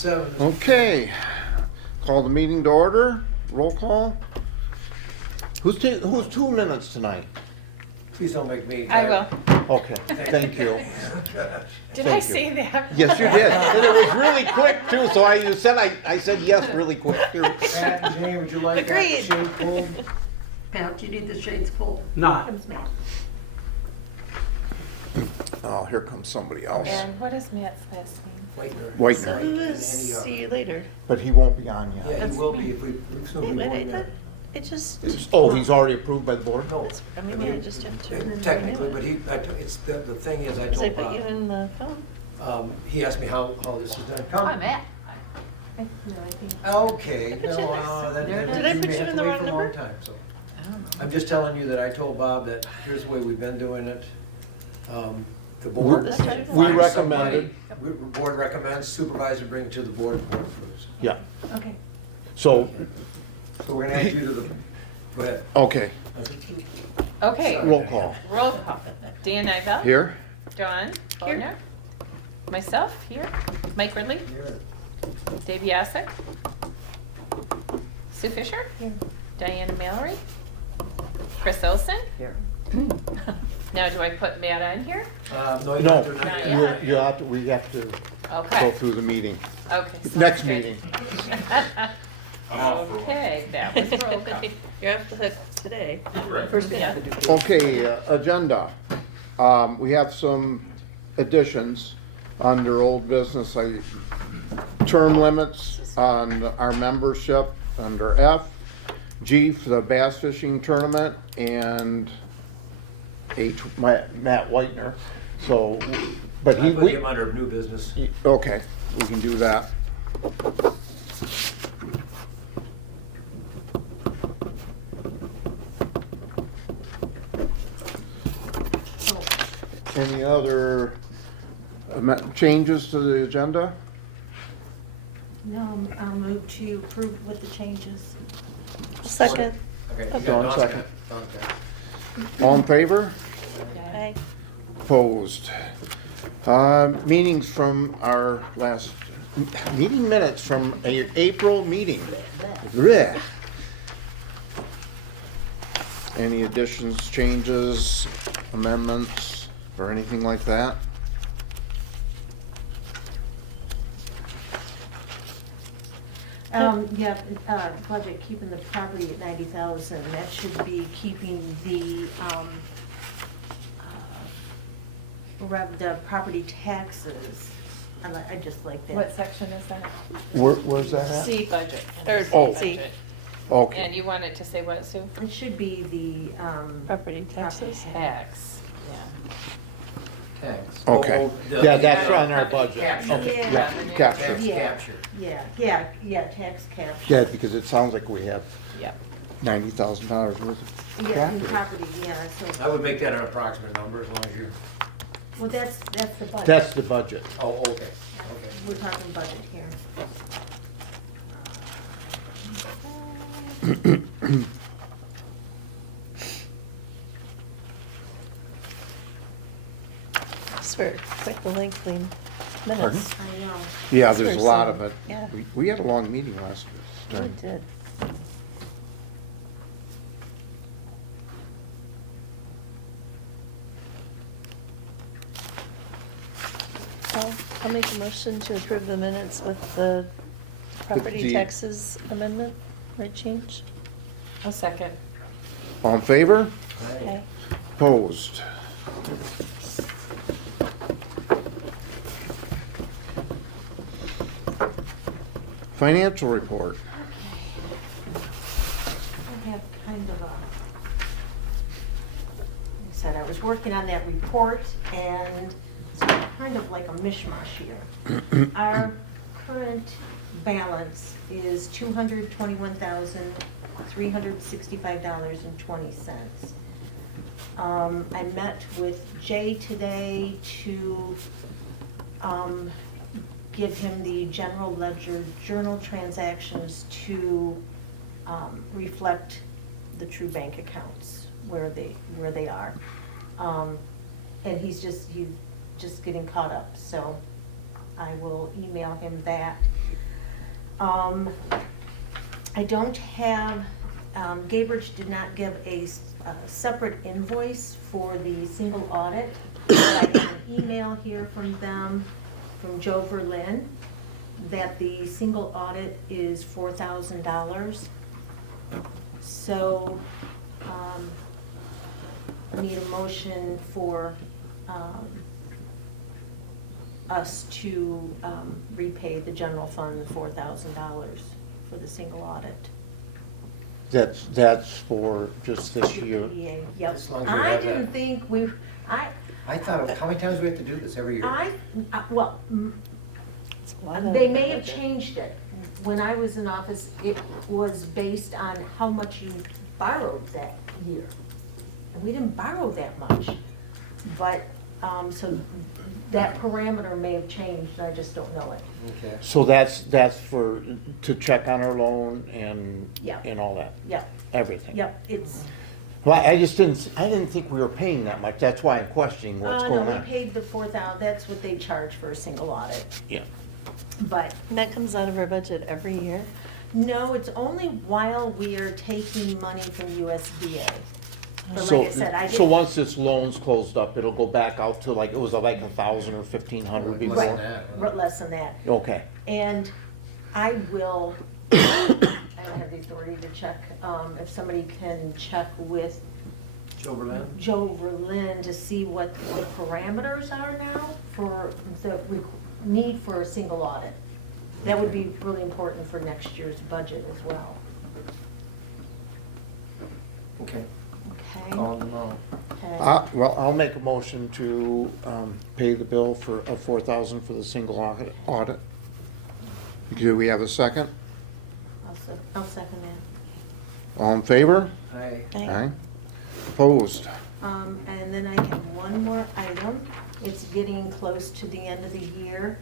7. Okay, call the meeting to order, roll call. Who's 2 minutes tonight? Please don't make me. I will. Okay, thank you. Did Thank I you. say that? Yes, you did, and it was really quick too, so I said yes really quick too. Pat and Jane, would you like that Agreed. shade pulled? Pat, do you need the shades pulled? Not. Comes Matt. Oh, here comes somebody else. And what is Matt's last name? Whitener. Whitener. Lewis, see you later. But he won't be on yet. Yeah, he will be if we, so we Wait, won't wait, know. it just. Oh, he's already approved by the board? No. I mean, I just have to. Technically, but it's, the thing is, I Because I told put you Bob, in the phone. he asked me how this is done. Oh, Come. Matt. Okay, put you no, next. then Did I you put may you have in to the wait wrong for a long number? time, so. I don't know. I'm just telling you that I told Bob that here's the way we've been doing it. The board. This time? We finds recommended. somebody, Board recommends, supervisor bring it to the board, board approves. Yeah, Okay. so, So we're gonna add you to the, go ahead. okay, Okay, roll call. roll call. Dan Nivell. Here? John Bodnar. Myself, here. Mike Ridley. Dave Yassick. Sue Fisher. Here. Diana Mallory. Chris Olson. Here. Now, do I put Matt on here? No, you No, don't do it. Not you, yet. we have to go Okay. through the meeting. Okay. sounds Next good. meeting. Okay, that was roll call. You're off the hook today. Correct. First thing I Yeah. have to do. Okay, agenda. We have some additions under old business. Term limits on our membership under F. G for the bass fishing tournament, and H, Matt Whitener. So, but I he, put him under new business. okay, we can do that. Any other changes to the agenda? No, I'll move to approve with the changes. Second. Okay, you got Dawn, Dawn's second. got it. Dawn's got it. All in favor? Aye. Opposed? Meetings from our last, meeting minutes from a April meeting. Blech. Any additions, changes, amendments, or anything like that? Yeah, budget, keeping the property at 90,000, that should be keeping the, the property taxes. I just like that. What section is that? Where's that at? C budget. Or Oh. C. Budget. Okay. And you want it to say what, Sue? It should be the, Property taxes. Tax, yeah. Tax. Okay. Oh, the- Yeah, that's on our budget. Capture. Okay, Yeah. yeah, capture. Tax Yeah. capture. yeah, tax capture. Yeah, because it sounds like we have Yep. $90,000 worth of Yeah, in property. property, yeah, I so, would make that an approximate number as long as you, well, that's the budget. That's the budget. oh, okay, okay. We're talking budget here. Swear, quite the lengthy Pardon? minutes. I know. Yeah, there's a lot of it. Yeah. We had a long meeting last Really time. did. I'll make a motion to approve the minutes with the property the- taxes amendment, right change? A second. All in favor? Okay. Opposed? Financial report. I have kind of a, like I said, I was working on that report, and it's kind of like a mishmash here. Our current balance is $221,365.20. I met with Jay today to give him the general ledger journal transactions to reflect the true bank accounts where they are. And he's just getting caught up, so I will email him that. I don't have, Gaybridge did not give a separate invoice for the single audit. But I have an email here from them, from Joe Verlin, that the single audit is $4,000. So, I need a motion for us to repay the general fund $4,000 for the single audit. That's for just this year? DDA, yep. As long as you I have didn't that. think I thought, how many times do we have to do this every year? Well, It's a lot of they may have budget. changed it. When I was in office, it was based on how much you borrowed that year. And we didn't borrow that much. But, so that parameter may have changed, I just don't know it. Okay. So that's for, to check on our loan and, Yeah. and all that, Yep, everything? yep, it's, Well, I didn't think we were paying that much, that's why I'm questioning what's no, going we on. paid the 4,000, that's what they charge for a single audit. Yeah, But, And that comes out of our budget every year? no, it's only while we are taking money from USDA. But so, like I said, I so didn't. once this loan's closed up, it'll go back out to like, it was like 1,000 or 1,500 Less before? than that. Less than that. Okay, And I will, I don't have the authority to check, if somebody can check with Joe Berlin? Joe Verlin to see what the parameters are now for the need for a single audit. That would be really important for next year's budget as well. Okay. Okay? Call them tomorrow. Okay. well, I'll make a motion to, pay the bill for, of 4,000 for the single audit. Do we have a second? I'll second that. All in favor? Aye. Aye. Opposed? And then I have one more item. It's getting close to the end of the year.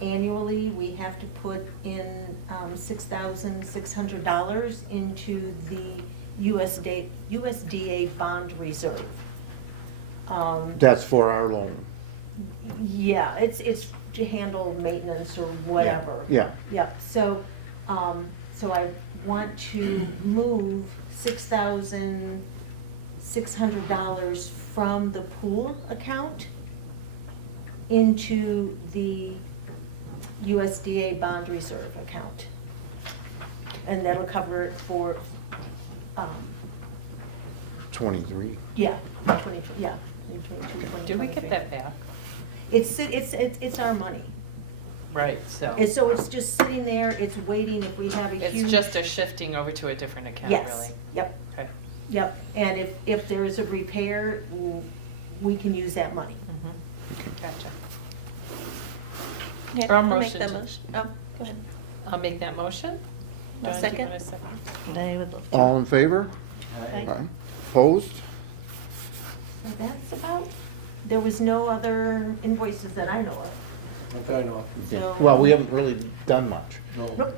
Annually, we have to put in $6,600 into the USDA bond reserve. That's for our loan. Yeah, it's to handle maintenance or whatever. Yeah, Yep, so, so I want to move $6,600 from the pool account into the USDA bond reserve account. And that'll cover it for, 23. yeah, 22, yeah, 22, 23. Do we get that back? It's our money. Right, so. And so it's just sitting there, it's waiting if we have a huge. It's just a shifting over to a different account, really? Yes, yep, Okay. yep. And if there is a repair, we can use that money. Gotcha. Okay, Or a I'll make motion that to- motion. Oh, go ahead. I'll make that motion. I'll Dawn, do you second. want a second? And I would love to. All in favor? Aye. Aye. Opposed? So that's about, there was no other invoices that I know of. Not that I know of. So- Well, we haven't really done much. No. Nope,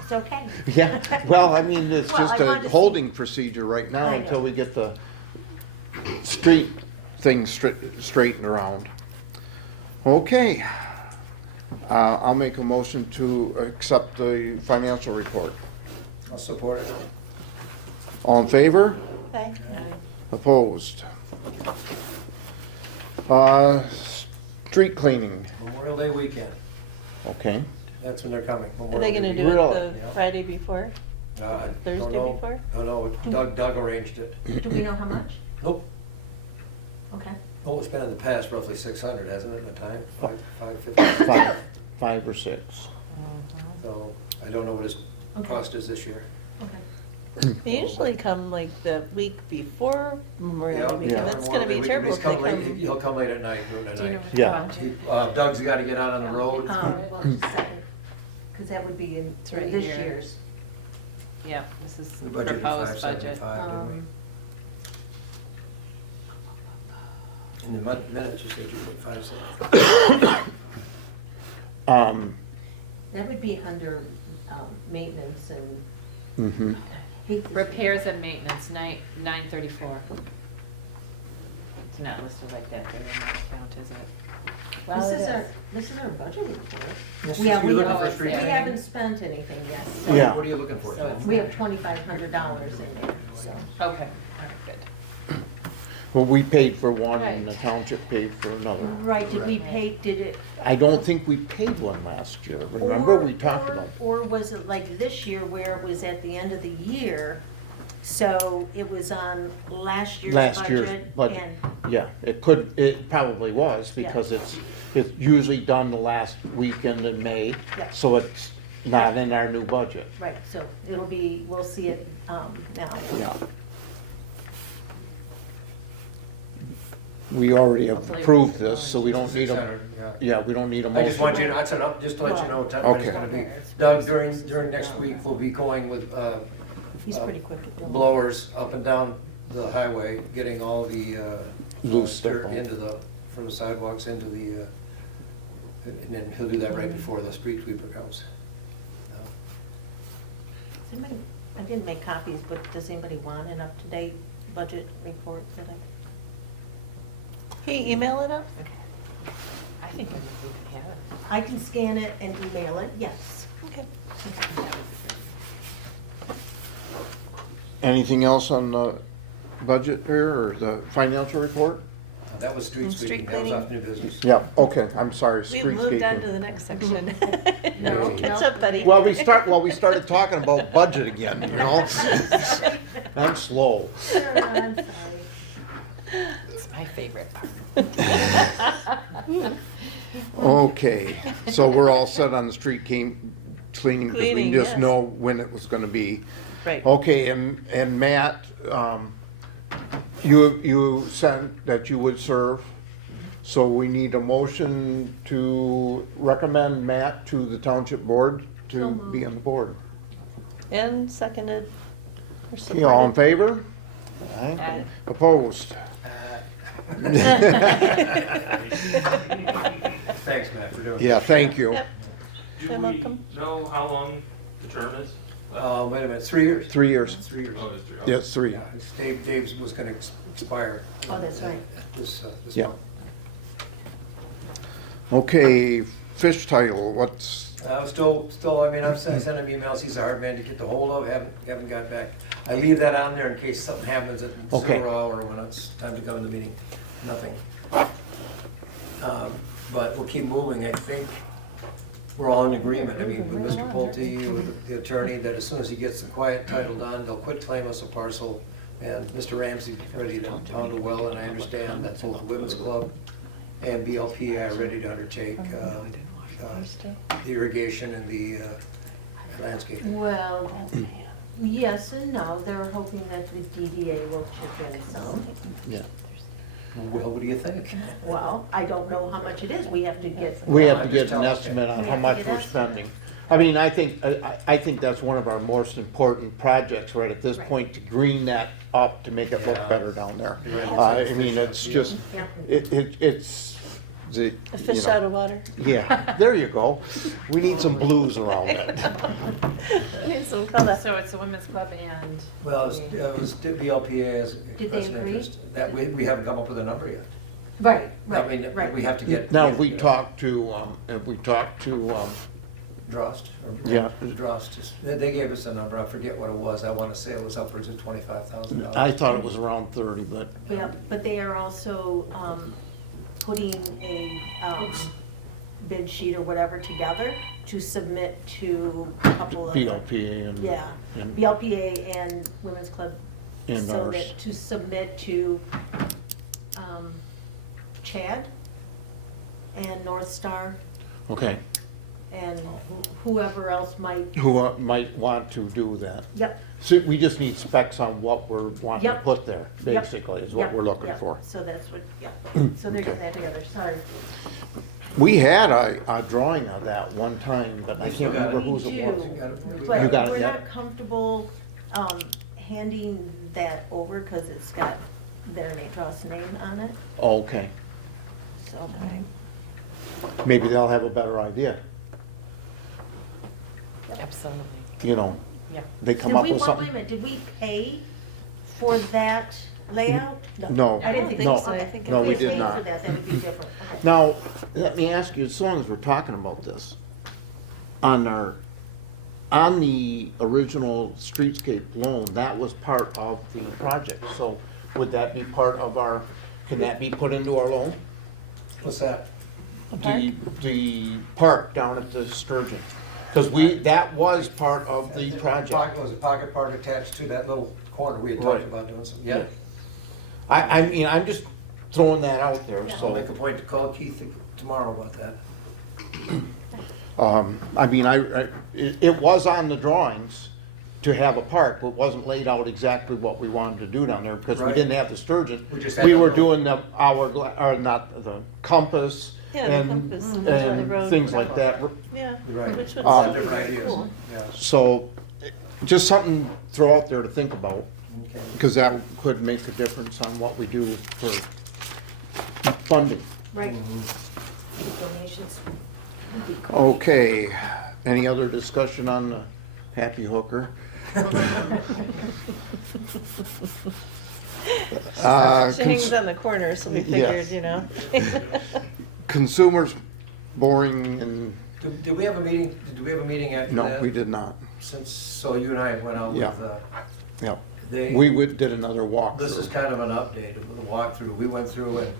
it's okay. Yeah, well, I mean, it's Well, just I a wanted to see- holding procedure right now I know. until we get the street thing straightened around. Okay. I'll make a motion to accept the financial report. I'll support it. All in favor? Bye. Opposed? Street cleaning, Memorial Day weekend, okay. that's when they're coming. Are they gonna do Really? it the Yeah. Friday before? Don't Thursday know. before? Don't know, Doug arranged it. Do we know how much? Nope. Okay. Oh, it's been in the past roughly 600, hasn't it, in the time? 550? Five or six. So I don't know what his Okay. cost is this year. Okay. They usually come like the week before Memorial Day Yeah. weekend. Yeah. That's gonna be Memorial Day terrible if weekend. they He's come late- come. He'll come late at night, doing it Do you know at what night. Yeah. about? Doug's gotta get out on the road. Well, just a second, because that would be in It's right this here. year's. Yeah, this is We budgeted proposed budget. 575, didn't we? In the minutes, you said you put 575. That would be under maintenance and. Mm-hmm. hate this- Repairs and maintenance, 934. It's not listed like that there in that account, is it? Well, This is our budget report. This Yeah, is- we you're looking for we street haven't cleaning? spent anything yet. So Yeah. What are you looking for? So it's- We have $2,500 in there, so. Okay, all right, good. Well, we paid for one and the Right. township paid for another. Right, did we pay, did it? I don't think we paid one last year. Remember, we talked about. Or was it like this year where it was at the end of the year? So it was on last year's budget? Last year's budget. And, Yeah, it probably was, because it's usually done the last weekend in May, Yeah. so it's not in our new budget. right, so it'll be, we'll see it now. Yeah. We already have Hopefully approved we'll- this, so we don't need a, 600, yeah. yeah, we don't need a I just want you motion. to, that's enough, just to let you know what Okay. it's gonna be. Doug, during next week, we'll be going with, He's pretty quick at doing it. blowers up and down the highway, getting all the, Loose dirt stuff. into the, from the sidewalks into the, and then he'll do that right before the street sweeper comes. Does anybody, I didn't make copies, but does anybody want an up-to-date budget report that I? Can you email it up? I think we can have it. I can scan it and email it, yes. Okay. Anything else on the budget here, or the financial report? That was street And sweeping, street that was cleaning? off new business. Yeah, okay, I'm sorry, We streetscaping. moved on to the next section. No, Catch no. up, buddy. Well, we started talking about budget again, you know? I'm slow. Sure, I'm sorry. It's my favorite part. Okay, so we're all set on the street cleaning, because we Cleaning, just yes. know when it was gonna be. Right. Okay, and Matt, you said that you would serve, so we need a motion to recommend Matt to the township board So to moved. be on the board. And seconded or Okay, all in supported. favor? Aye. Aye. Opposed? Thanks, Matt, for doing it. Yeah, thank you. Yep. Do You're we welcome. know how long the term is? Wait a minute, 3 years? 3 years. 3 years. Oh, it's 3. Yes, 3. Yeah, Dave's was gonna expire. Oh, that's right. This Yeah. month. Okay, fish title, what's, Still, I mean, I sent him emails, he's a hard man to get the hold of, haven't got back. I leave that on there in case something happens at Okay. 0 hour when it's time to come to the meeting, nothing. But we'll keep moving, I think we're all in agreement, I mean, with Mr. Pulte, with the attorney, that as soon as he gets the quiet title done, they'll quit claim us a parcel. And Mr. Ramsey's ready to pound a well, and I understand that both the Women's Club and BLPA are ready to undertake the irrigation and the landscaping. Well, yes and no, they're hoping that the DDA will chip in some. yeah. Well, what do you think? Well, I don't know how much it is, we have to get. We have to I'm get just an telling- estimate on We how have to much get we're estimate. spending. I mean, I think that's one of our most important projects right at this Right. point, to green that up, to make it look Yeah. better down there. You're right. I mean, it's just, Yeah. it's, the, A fish you know. out of water. Yeah, there you go. We need some blues around it. Need some color. So it's the women's club and. Well, it was BLPA as Did they expressed an agree? interest. That, we haven't come up with a number yet. Right, I mean, right. we have to get. Now, we you know, talked to, Drost, Yeah. Drost, they gave us a number, I forget what it was, I wanna say it was upwards of $25,000. I thought it was around 30, but, Yeah, but they are also putting a bid sheet or whatever together to submit to a couple of. BLPA and. Yeah, and- BLPA and Women's Club. And so ours. that to submit to Chad and North Star Okay, and whoever else might. who might want to do that? Yep. So we just need specs on what we're wanting to Yep. put there, Yep. basically, is what Yep, we're looking yep. for. So that's what, yeah, so they're getting that together, sorry. We had a drawing of that one time, but I can't remember We whose it do, was. You but got it, we're yeah. not comfortable handing that over because it's got their name, Ross' name on it, Oh, okay, so. maybe they'll have a better idea, Absolutely. you know, Yeah. they come Did up we, with wait a something. minute, did we pay for that layout? No. I didn't think No. so. I think No, we If did paid not. for that, that would be different, okay. Now, let me ask you, as long as we're talking about this, on the original streetscape loan, that was part of the project, so would that be part of our, can that be put into our loan? What's that? The park down at the Sturgeon, because that was part of the project. Was a pocket park attached to that little corner we had Right. talked about doing some, yeah. I mean, I'm just throwing that out there, I'll so. make a point to call Keith tomorrow about that. I mean, it was on the drawings to have a park, but it wasn't laid out exactly what we wanted to do down there, because we Right. didn't have the sturgeon. We just had We the were road. doing the or not, the compass Yeah, the and, compass and the and road. things like that. Yeah, Right. which would Um, be Different pretty ideas, cool. yeah, So, just something to throw out there to think about, okay. because that could make a difference on what we do for funding. Right. Mm-hmm. Donations would be cool. Okay, any other discussion on the Happy Hooker? She hangs on the corner, so we figured, yes. you know. Consumers boring and, Did we have a meeting, did we have a meeting after that? no, we did not. So you and I went out Yeah. with, Yep. they. Did another walkthrough. This is kind of an update of the walkthrough. We went through and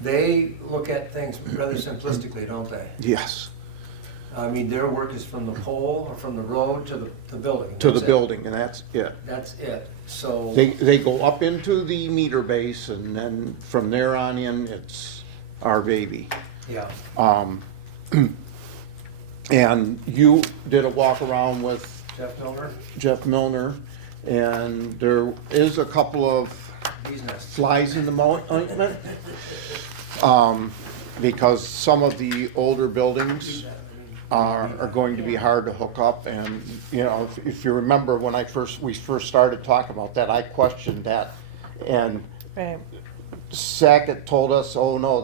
they look at things rather simplistically, don't they? Yes, I mean, their work is from the pole or from the road to the building. to the That's it. building, and that's it. That's it. So, They go up into the meter base, and then from there on in, it's our baby. yeah, And you did a walk around with Jeff Milner, Jeff Milner, and there is a couple of bees nests. flies in the ointment. Because some of the older buildings are going to be hard to hook up, and, you know, if you remember when we first started talking about that, I questioned that. And Right. Sackett told us, oh, no,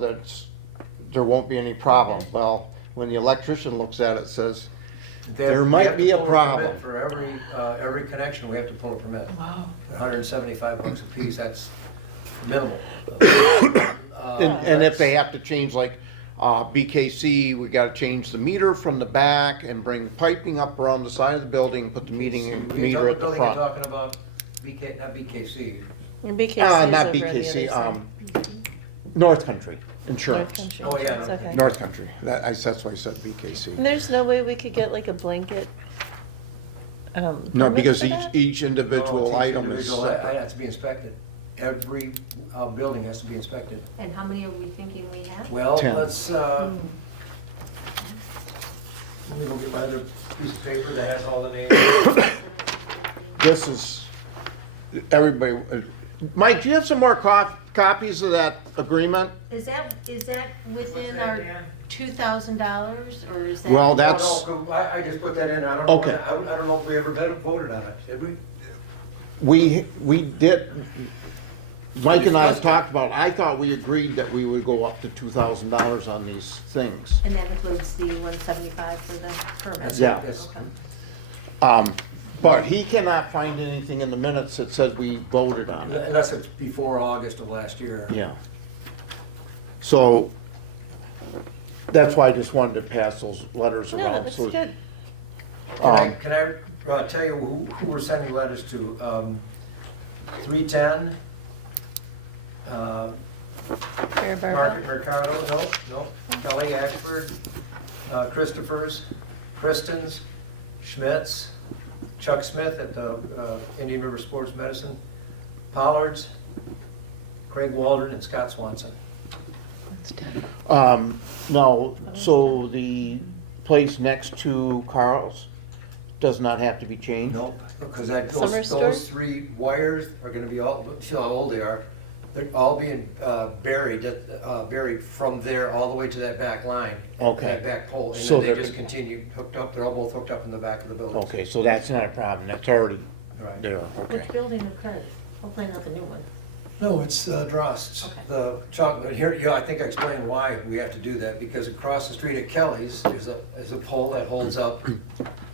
there won't be any problem. Well, when the electrician looks at it, says, there might be a problem. For every connection, we have to pull a permit. Wow. $175 a piece, that's minimal. And if they have to change, like, BKC, we gotta change the meter from the back and bring piping up around the side of the building, put the meter at the You're front. talking about not BKC. And BKC is Not over on the BKC, other side. North Country North Insurance. Country Oh, yeah, Insurance, okay. North Country, that's why I said BKC. And there's no way we could get like a blanket, No, permit because for that? each Oh, individual each item is individual, separate. It has to be inspected. Every building has to be inspected. And how many are we thinking we have? Well, 10. let's, let me go get my other piece of paper that has all the names. This is, everybody, Mike, do you have some more copies of that agreement? Is that within our $2,000 or is that? Well, Oh, that's, no, I just put that in, I don't know, Okay. I don't know if we ever voted on it, did we? we did, Mike and I have talked about, I thought we agreed that we would go up to $2,000 on these things. And that includes the 175 for the permit? That's Yeah. it, that's- Okay. But he cannot find anything in the minutes that says we voted on it. Unless it's before August of last year. Yeah. So, that's why I just wanted to pass those letters No, around. that looks so- good. Can I tell you who we're sending letters to? 310, Fair Barbara. Market Mercado, no, Kelly Ashford, Christopher's, Kristen's, Schmitz, Chuck Smith at the Indian River Sports Medicine, Pollard's, Craig Waldron, and Scott Swanson. That's 10. No, so the place next to Carl's does not have to be changed? Nope, because Summer store? those three wires are gonna be all, see how old they are. They're all being buried from there all the way to that back line. Okay. That back pole, and So then they they're- just continue hooked up, they're all both hooked up in the back of the building. Okay, so that's not a problem, that's already Right. there, okay. Which building occurred? Hopefully not the new one. No, it's Drost's. Okay. The chocolate, here, yeah, I think I explained why we have to do that, because across the street at Kelly's, there's a pole that holds up,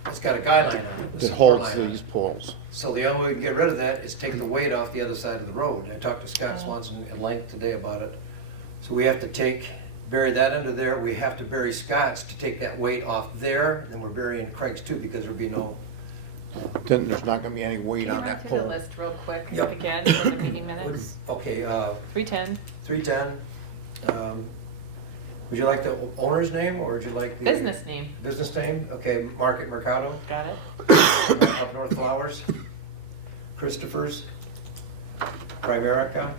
it's got a guy line on it. a That support holds line on these it. poles. So the only way we can get rid of that is take the weight off the other side of the road. I talked to Scott Swanson at length today about it. So we have to bury that under there, we have to bury Scott's to take that weight off there, and we're burying Craig's too, because there'll be no, Then there's not gonna be any weight Can you on run that through the pole. list real quick Yep. again for the meeting minutes? okay, 310, 310. Would you like the owner's name, or would you like the? business name, Business name, okay, Market Mercado, got it? Up North Flowers, Christopher's, Primerica,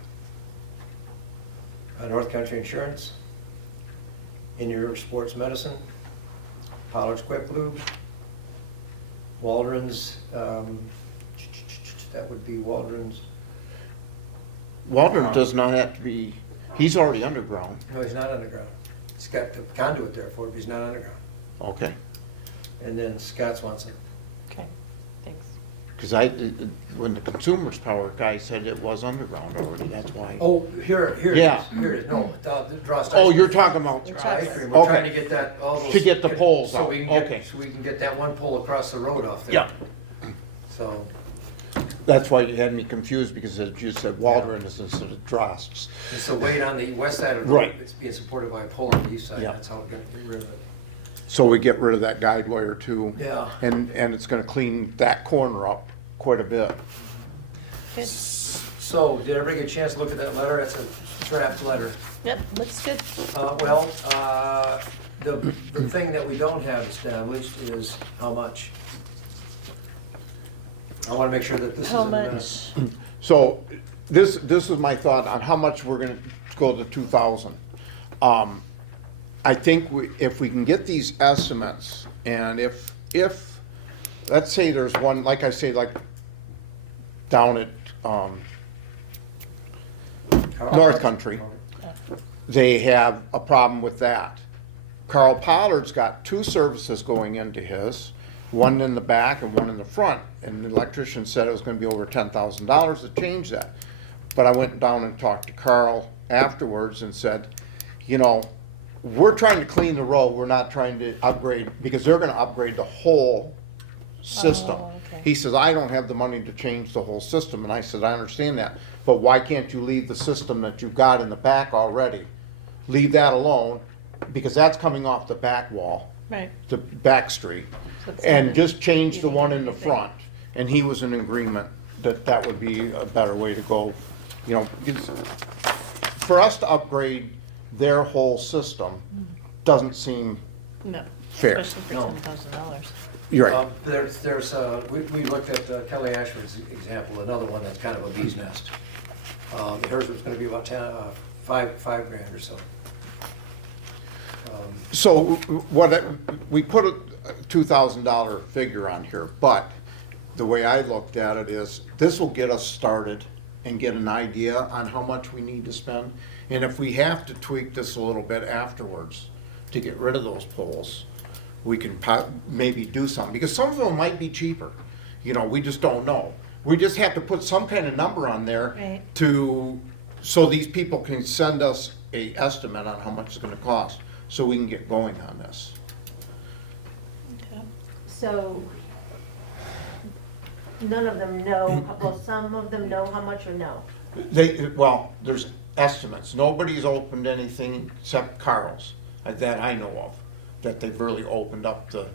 North Country Insurance, In Your Sports Medicine, Pollard's Quick Lube, Waldron's, that would be Waldron's, Waldron does not have to be, he's already underground. no, he's not underground. He's got the conduit there for it, but he's not underground. Okay. And then Scott Swanson. Okay, thanks. Because when the Consumers Power guy said it was underground already, that's why. Oh, here it Yeah. is, here it is, no, the Drost. Oh, you're talking about, Ice cream, we're trying to Okay. get that, all those. To get the poles so out, we can get- okay. So we can get that one pole across the road off there. yeah, So, that's why you had me confused, because you said Waldron instead of Drost's. it's the weight on the west side of the Right. road, it's being supported by a pole on the east side, Yeah. that's how we're gonna get rid of it. So we get rid of that guide wire too. Yeah. And it's gonna clean that corner up quite a bit. Good. So, did everybody get a chance to look at that letter? It's a draft letter. Yep, looks good. The thing that we don't have established is how much. I wanna make sure that this is How in the much? So this is my thought on how much we're gonna go to 2,000. I think if we can get these estimates, and if, let's say there's one, like I say, like down at, North Country, they have a problem with that. Carl Pollard's got two services going into his, one in the back and one in the front, and the electrician said it was gonna be over $10,000 to change that. But I went down and talked to Carl afterwards and said, you know, we're trying to clean the road, we're not trying to upgrade, because they're gonna upgrade the whole system. Oh, okay. He says, I don't have the money to change the whole system, and I said, I understand that, but why can't you leave the system that you've got in the back already? Leave that alone, because that's coming off the back wall, Right. the back street, So it's and not just change the eating one in the anything. front. And he was in agreement that that would be a better way to go, you know, because for us to upgrade their whole system doesn't seem No. fair. Especially for No. $10,000. You're right. We looked at Kelly Ashford's example, another one that's kind of a bee's nest. Hers was gonna be about five grand or so. So we put a $2,000 figure on here, but the way I looked at it is, this will get us started and get an idea on how much we need to spend. And if we have to tweak this a little bit afterwards to get rid of those poles, we can maybe do something, because some of them might be cheaper. You know, we just don't know. We just have to put some kind of number on there Right. so these people can send us a estimate on how much it's gonna cost, so we can get going on this. Okay. So, none of them know, well, some of them know how much or no? Well, there's estimates. Nobody's opened anything except Carl's, that I know of, that they've really opened up the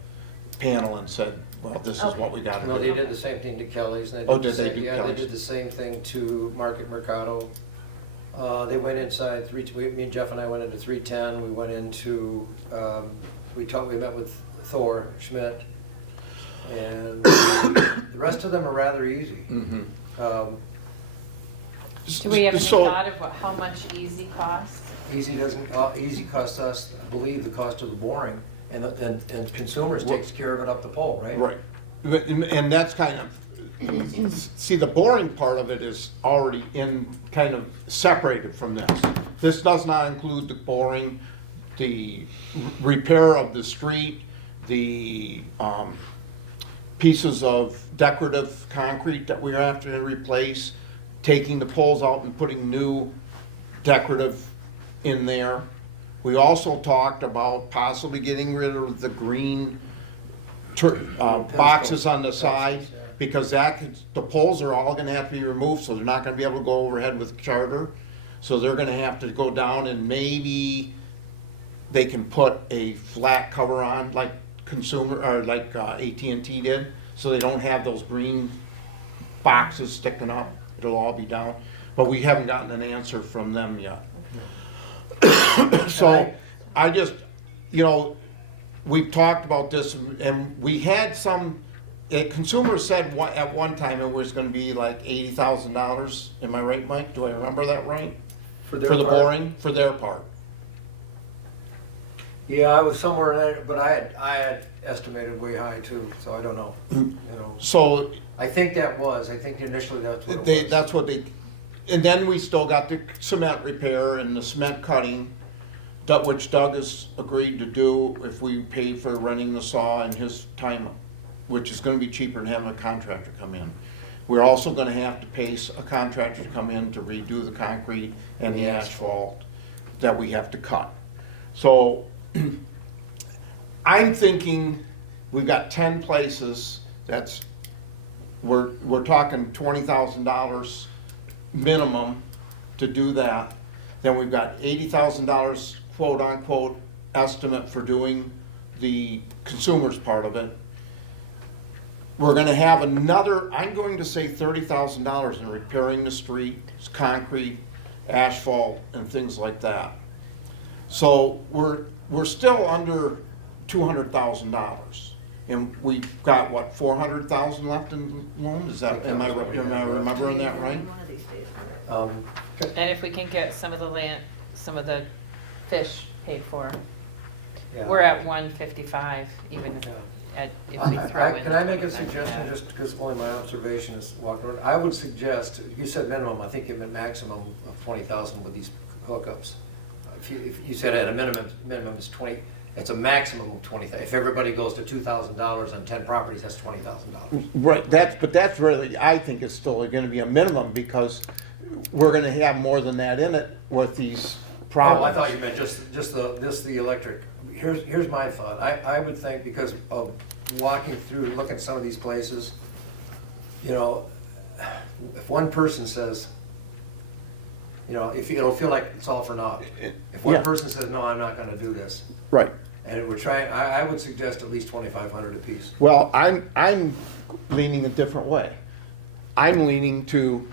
panel and said, well, this is what we gotta No, they do. did the same thing to Kelly's. And Oh, did they do Yeah, they Kelly's? did the same thing to Market Mercado. They went inside me and Jeff and I went into 310, we went into, we met with Thor Schmidt. And the rest of them are rather easy. Mhm. Do we have any So- thought of how much easy costs? Easy costs us, I believe, the cost of the boring, and consumers takes care of it up the pole, right? Right. And that's kind of, see, the boring part of it is already kind of separated from this. This does not include the boring, the repair of the street, the pieces of decorative concrete that we have to replace, taking the poles out and putting new decorative in there. We also talked about possibly getting rid of the green boxes on the side, because the poles are all gonna have to be removed, so they're not gonna be able to go overhead with charter. So they're gonna have to go down, and maybe they can put a flat cover on like AT&T did, so they don't have those green boxes sticking up. It'll all be down, but we haven't gotten an answer from them yet. So I just, we've talked about this, and we had some, consumers said at one time it was gonna be like $80,000. Am I right, Mike? Do I remember that right? For the boring, for their part. Yeah, I was somewhere in there, but I had estimated way high too, so I don't know, So I think initially that's what it was. that's what they, and then we still got the cement repair and the cement cutting, which Doug has agreed to do if we pay for renting the saw and his time, which is gonna be cheaper than having a contractor come in. We're also gonna have to pay a contractor to come in to redo the concrete and the asphalt that we have to cut. So I'm thinking we've got 10 places we're talking $20,000 minimum to do that. Then we've got $80,000 quote unquote estimate for doing the consumer's part of it. We're gonna have another, I'm going to say $30,000 in repairing the street, concrete, asphalt, and things like that. So we're still under $200,000. And we've got, what, 400,000 left in loan? Is that, am I remembering that right? And if we can get some of the fish paid for, Yeah. we're at 155 even if we throw in. Can I make a the 25. suggestion, just because only my observation is walking around? I would suggest, you said minimum, I think you meant maximum of 20,000 with these hookups. If you said at a minimum is 20, it's a maximum of 20,000. If everybody goes to $2,000 on 10 properties, that's $20,000. Right, that's really, I think it's still gonna be a minimum, because we're gonna have more than that in it with these problems. Oh, I thought you meant just the electric. Here's my thought. I would think, because of walking through, looking at some of these places, if one person says, if it'll feel like it's all for naught. If one Yeah. person says, no, I'm not gonna do this, Right. and we're trying, I would suggest at least 2,500 apiece. Well, I'm leaning a different way. I'm leaning to,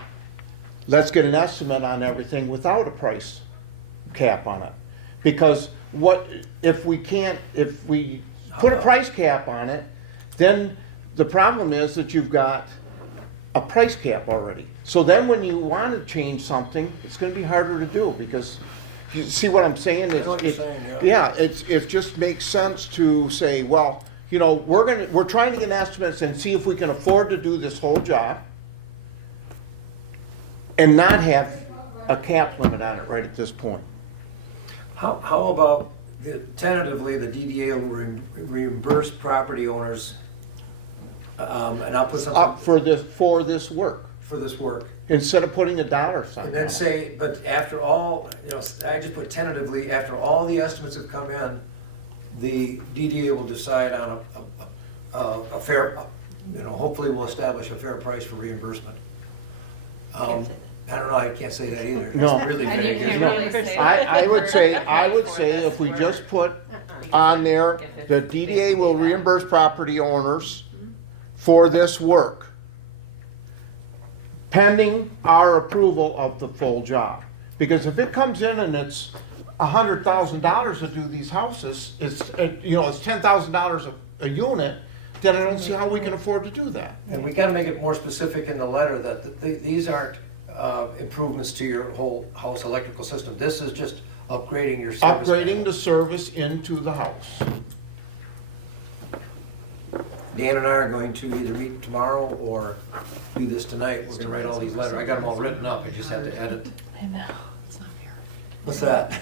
let's get an estimate on everything without a price cap on it. Because if we put a price cap on it, then the problem is that you've got a price cap already. So then when you want to change something, it's gonna be harder to do, because you see what I'm saying? I know what you're saying, Yeah, it just makes sense to say, well, we're trying to get estimates and see if we can afford to do this whole job and not have a cap limit on it right at this point. How about, tentatively, the DDA will reimburse property owners, and I'll put Up something for this work, for this work. instead of putting a dollar sign And on then it. say, but after all, I just put tentatively, after all the estimates have come in, the DDA will decide on a fair, hopefully we'll establish a fair price for reimbursement. I don't know, I can't say that either. No. It's really And you vague, can't isn't it? really say I would say, for if we this just work. put on there, the DDA will reimburse property owners for this work, pending our approval of the full job. Because if it comes in and it's $100,000 to do these houses, it's $10,000 a unit, then I don't see how we can afford to do that. And we gotta make it more specific in the letter that these aren't improvements to your whole house electrical system. This is just upgrading your service. Upgrading the service into the house. Dan and I are going to either meet tomorrow or do this tonight. We're gonna write all these letters. I got them all written up. I just have to edit. I know. It's not fair. What's that?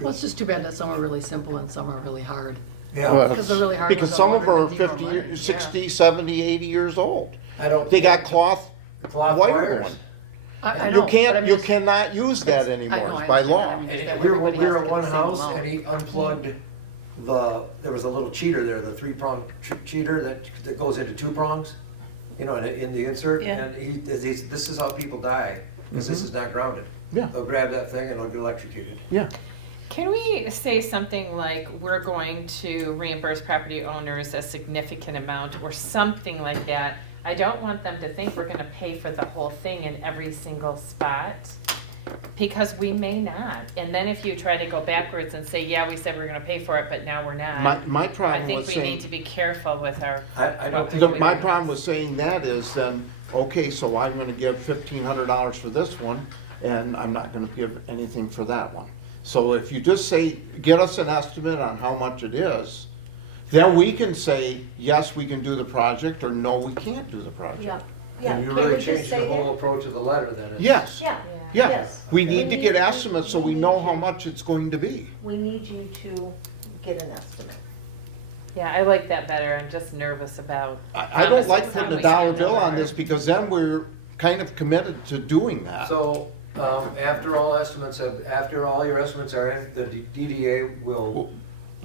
Well, it's just too bad that some are really simple and some are really hard. Yeah, Because they're really hard Because ones some are of them are harder than 50, people, right? 60, 70, 80 years old. I don't. They got cloth Cloth wire wires. going. I You know, but I can't, mean, you it's- cannot use that I know, anymore I by understand law. that. I mean, And that we were everybody we were has in to one get the same house amount. and he unplugged there was a little cheater there, the three-prong cheater that goes into two prongs, you know, in the insert. Yeah. And this is how people die, because this is not grounded. Yeah. They'll grab that thing and they'll get electrocuted. Yeah, Can we say something like, we're going to reimburse property owners a significant amount or something like that? I don't want them to think we're gonna pay for the whole thing in every single spot, because we may not. And then if you try to go backwards and say, yeah, we said we we're gonna pay for it, but now we're not. my I problem think was we saying. need to be careful with our. I don't think. The, my problem with saying that is then, okay, so I'm gonna give $1,500 for this one, and I'm not gonna give anything for that one. So if you just say, get us an estimate on how much it is, then we can say, yes, we can do the project, or no, we can't do the project. Yeah, yeah. And you Can't we really just changed say the whole that? approach of the letter then. Yes, Yeah, yeah. yes. We need to get estimates so we know how you- much it's going to be. We need you to get an estimate. Yeah, I like that better. I'm just nervous about. I don't like promising putting a something we dollar can't bill on deliver. this, because then we're kind of committed to doing that. So, after all your estimates are in, the DDA will.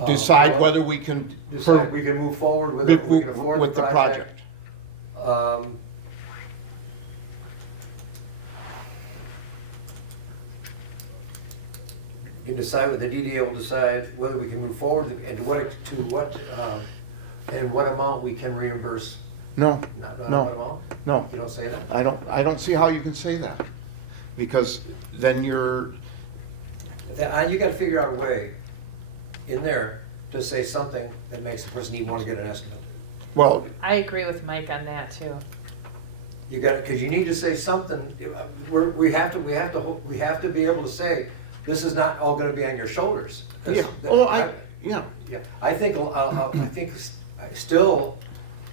Decide whether we can. Decide we can move forward with it, we can afford With the project. You decide, the DDA will decide whether we can move forward and and what amount we can reimburse. No, Not No. what amount? no. You don't say that? I don't see how you can say that, because then you're, You gotta figure out a way in there to say something that makes the person even wanna get an estimate. well, I agree with Mike on that too. You gotta, cause you need to say something, we have to be able to say, this is not all gonna be on your shoulders. 'Cause yeah, yeah, Yeah, I think, still,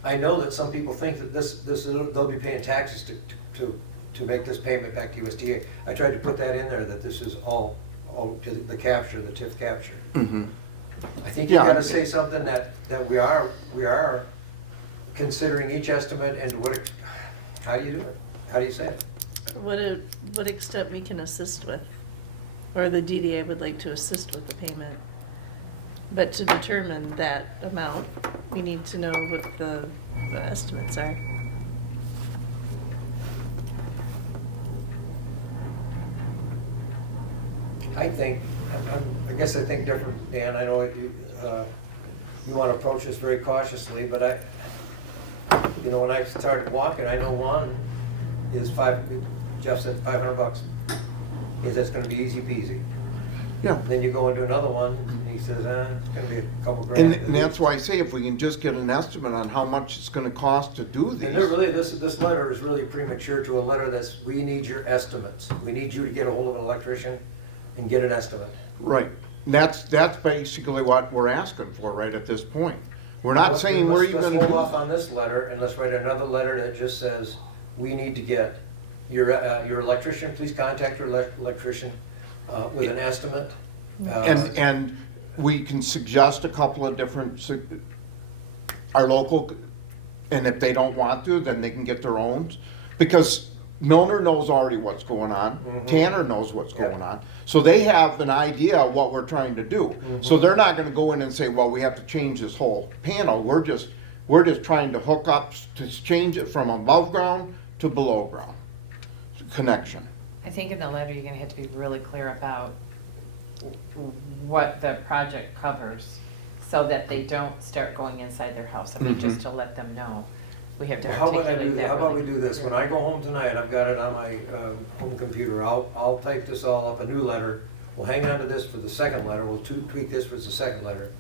I know that some people think that they'll be paying taxes to make this payment back to USDA. I tried to put that in there, that this is all to the capture, the TIF capture. mhm. I think you Yeah, gotta say something that we are considering each estimate and how do you do it? How do you say it? What extent we can assist with, or the DDA would like to assist with the payment. But to determine that amount, we need to know what the estimates are. I think, I guess I think different, Dan, I know you wanna approach this very cautiously, but when I started walking, I know one is Jeff said $500. He says it's gonna be easy peasy. Yeah. Then you go into another one, and he says, it's gonna be a couple grand. And that's why I say if we can just get an estimate on how much it's gonna cost to do these. And they're really, this letter is really premature to a letter we need your estimates. We need you to get a hold of an electrician and get an estimate. Right, and that's basically what we're asking for right at this point. We're not saying we're even gonna Let's hold off do. on this letter, and let's write another letter that just says, we need to get your electrician, please contact your electrician with an estimate. And we can suggest a couple of different, our local, and if they don't want to, then they can get their own. Because Milner knows already what's going on, Tanner knows what's going on, so they have an idea of what we're trying to do. So they're not gonna go in and say, well, we have to change this whole panel, we're just trying to hook up, to change it from above ground to below ground connection. I think in the letter, you're gonna have to be really clear about what the project covers, so that they don't start going inside their house. I mean, just to let them know. We have to Well, how about articulate that how about we really do this, when I go home tonight, I've got it on my home computer, I'll type this all up, a new letter, we'll hang on to this for the second letter, we'll tweak this for the second letter.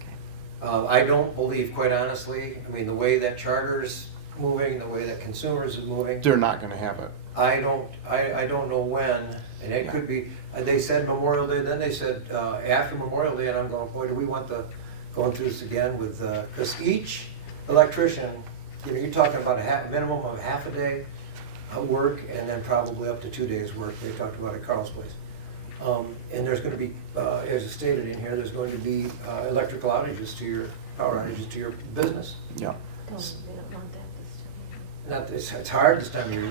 I don't believe, quite honestly, I mean, the way that Charter's moving, the way that Consumers is moving, They're not gonna have it. I don't know when, and it could be, they said Memorial Day, then they said after Memorial Day, and I'm going, boy, do we want going through this again with, because each electrician, you're talking about a minimum of half a day of work, and then probably up to 2 days' work, they talked about at Carl's place. And there's gonna be, as it's stated in here, there's going to be power outages to your business. Yeah. We don't want that this time. not, it's hard this time of year.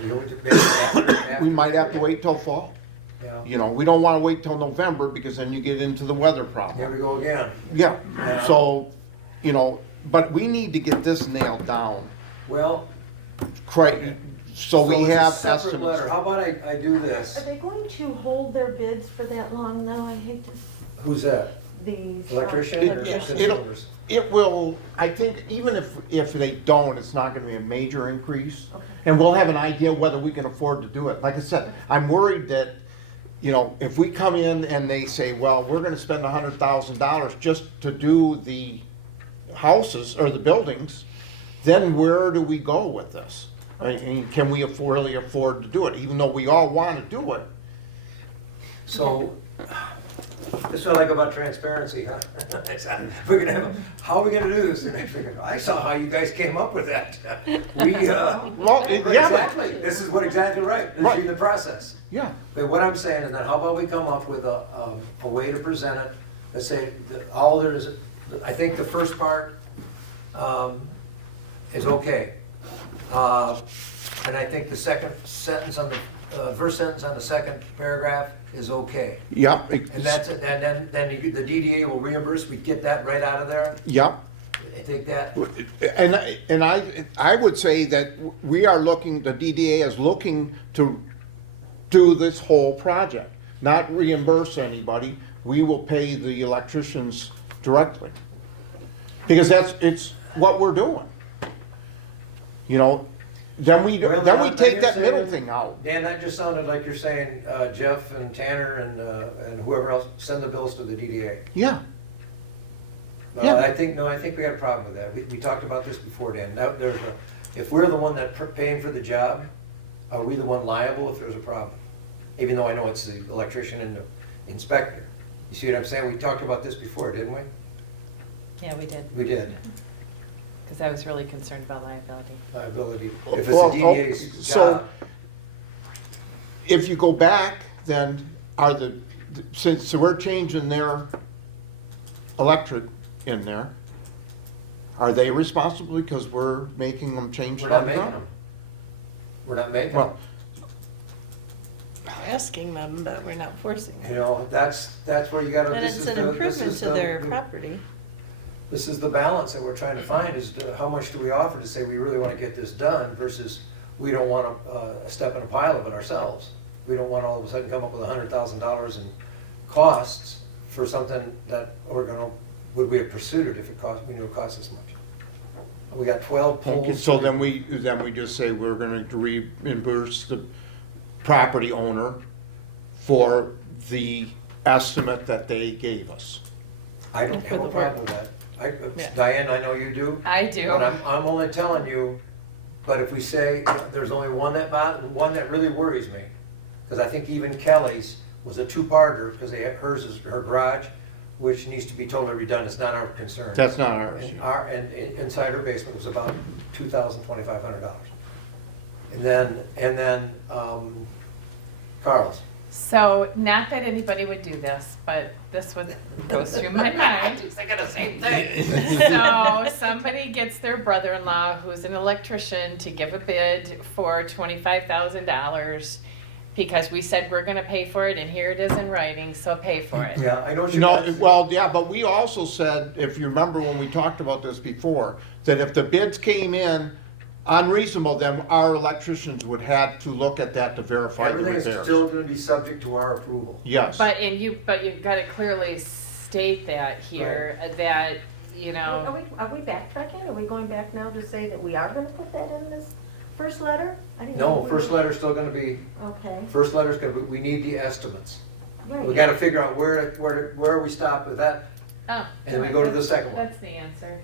Maybe after We might have to wait till fall. Yeah. You know, we don't wanna wait till November because then you get into the weather Here problem. we go again. Yeah, Yeah. so, you know, but we need to get this nailed down, Well. so we it's a have separate estimates. letter. How about I do this? Are they going to hold their bids for that long though? I hate to, Who's that? the. Electrician or Yeah. consumers? It will, I think, even if they don't, it's not gonna be a major increase. Okay. And we'll have an idea whether we can afford to do it. Like I said, I'm worried that, you know, if we come in and they say, well, we're gonna spend $100,000 just to do the houses or the buildings, then where do we go with this? I mean, can we really afford to do it, even though we all wanna do it? So, this is what I like about transparency, huh? We're gonna have, how are we gonna do this? And I figured, I saw how you guys came up with that. Well, yeah, but, Exactly, this is what exactly right, this Right. is the process. yeah, But what I'm saying is that how about we come up with a way to present it, let's say, all there is, I think the first part is okay. And I think the second sentence on the, first sentence on the second paragraph is okay. yeah. And that's, and then the DDA will reimburse, we get that right out of there, Yeah. I think that, And I would say that we are looking, the DDA is looking to do this whole project, not reimburse anybody. We will pay the electricians directly. Because it's what we're doing. You know, then we Well, take you're that middle saying- thing out. Dan, that just sounded like you're saying, Jeff and Tanner and whoever else, send the bills to the DDA. Yeah, Yeah. I think we got a problem with that. We talked about this before, Dan. Now, if we're the one that paying for the job, are we the one liable if there's a problem? Even though I know it's the electrician and the inspector. You see what I'm saying? We talked about this before, didn't we? Yeah, we did, We did. because I was really concerned about liability. Liability. If it's Well, the DDA's so- job. if you go back, then since we're changing their electric in there, are they responsible because we're making them change We're it on not the making ground? them. We're not making them. Well, Asking them, but we're not forcing You them. know, that's where you gotta. And this it's is an the- improvement is to the- their property. This is the balance that we're trying to find, is how much do we offer to say we really want to get this done versus we don't want to step in a pile of it ourselves. We don't want to all of a sudden come up with $100,000 in costs for something that we're gonna, would we have pursued it if we knew it cost this much? We got 12 okay, poles. so then we just say we're gonna reimburse the property owner for the estimate that they gave us. I don't For have a the problem work. with that. Yeah. Diane, I know you do. I do. But I'm only telling you, but if we say, there's only one that really worries me, because I think even Kelly's was a two-parter, because hers is her garage, which needs to be totally redone, it's not our concern. That's not ours. And inside her basement was about $2,500. And then, Carl's. So, not that anybody would do this, but this would goes through my mind. thinking the same thing. So, somebody gets their brother-in-law, who's an electrician, to give a bid for $25,000 because we said we're gonna pay for it, and here it is in writing, so pay for it. Yeah, I know what you No, guys. well, yeah, but we also said, if you remember when we talked about this before, that if the bids came in unreasonable, then our electricians would have to look at that to verify the Everything is repairs. still gonna be subject to our approval. Yes. But you've gotta clearly state that here, that, you know, Are we backtracking? Are we going back now to say that we are gonna put that in this first letter? I didn't know No, we first were- letter's still gonna be, Okay. first letter's gonna be, we need the estimates. Right. We gotta figure out where we stop with that, oh. and then we go to the second one. That's the answer.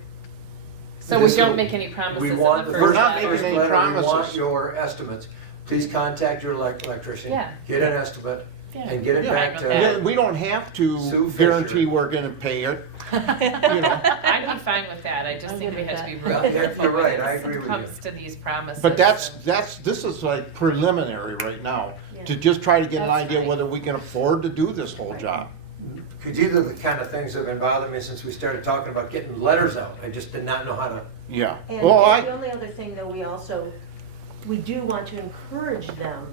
So This we don't is- make any promises We in want the the first first, not letter. making any letter, we want promises. your estimates. Please contact your electrician. Yeah. Get an estimate, Yeah. and get it Yeah. back to. Yeah. Yeah, we don't have to Sue Fisher. guarantee we're gonna pay it, you know. I'd be fine with that, I just I'm think good we with have to be that. real Yeah, careful you're right, when I it agree with comes you. to these promises. But this is like preliminary right now, to just try to get an That's idea right. whether we can afford to do this whole job. Because these are the kind of things that have been bothering me since we started talking about getting letters out. I just did not know how to. Yeah. And Well, the only other thing that we also we do want to encourage them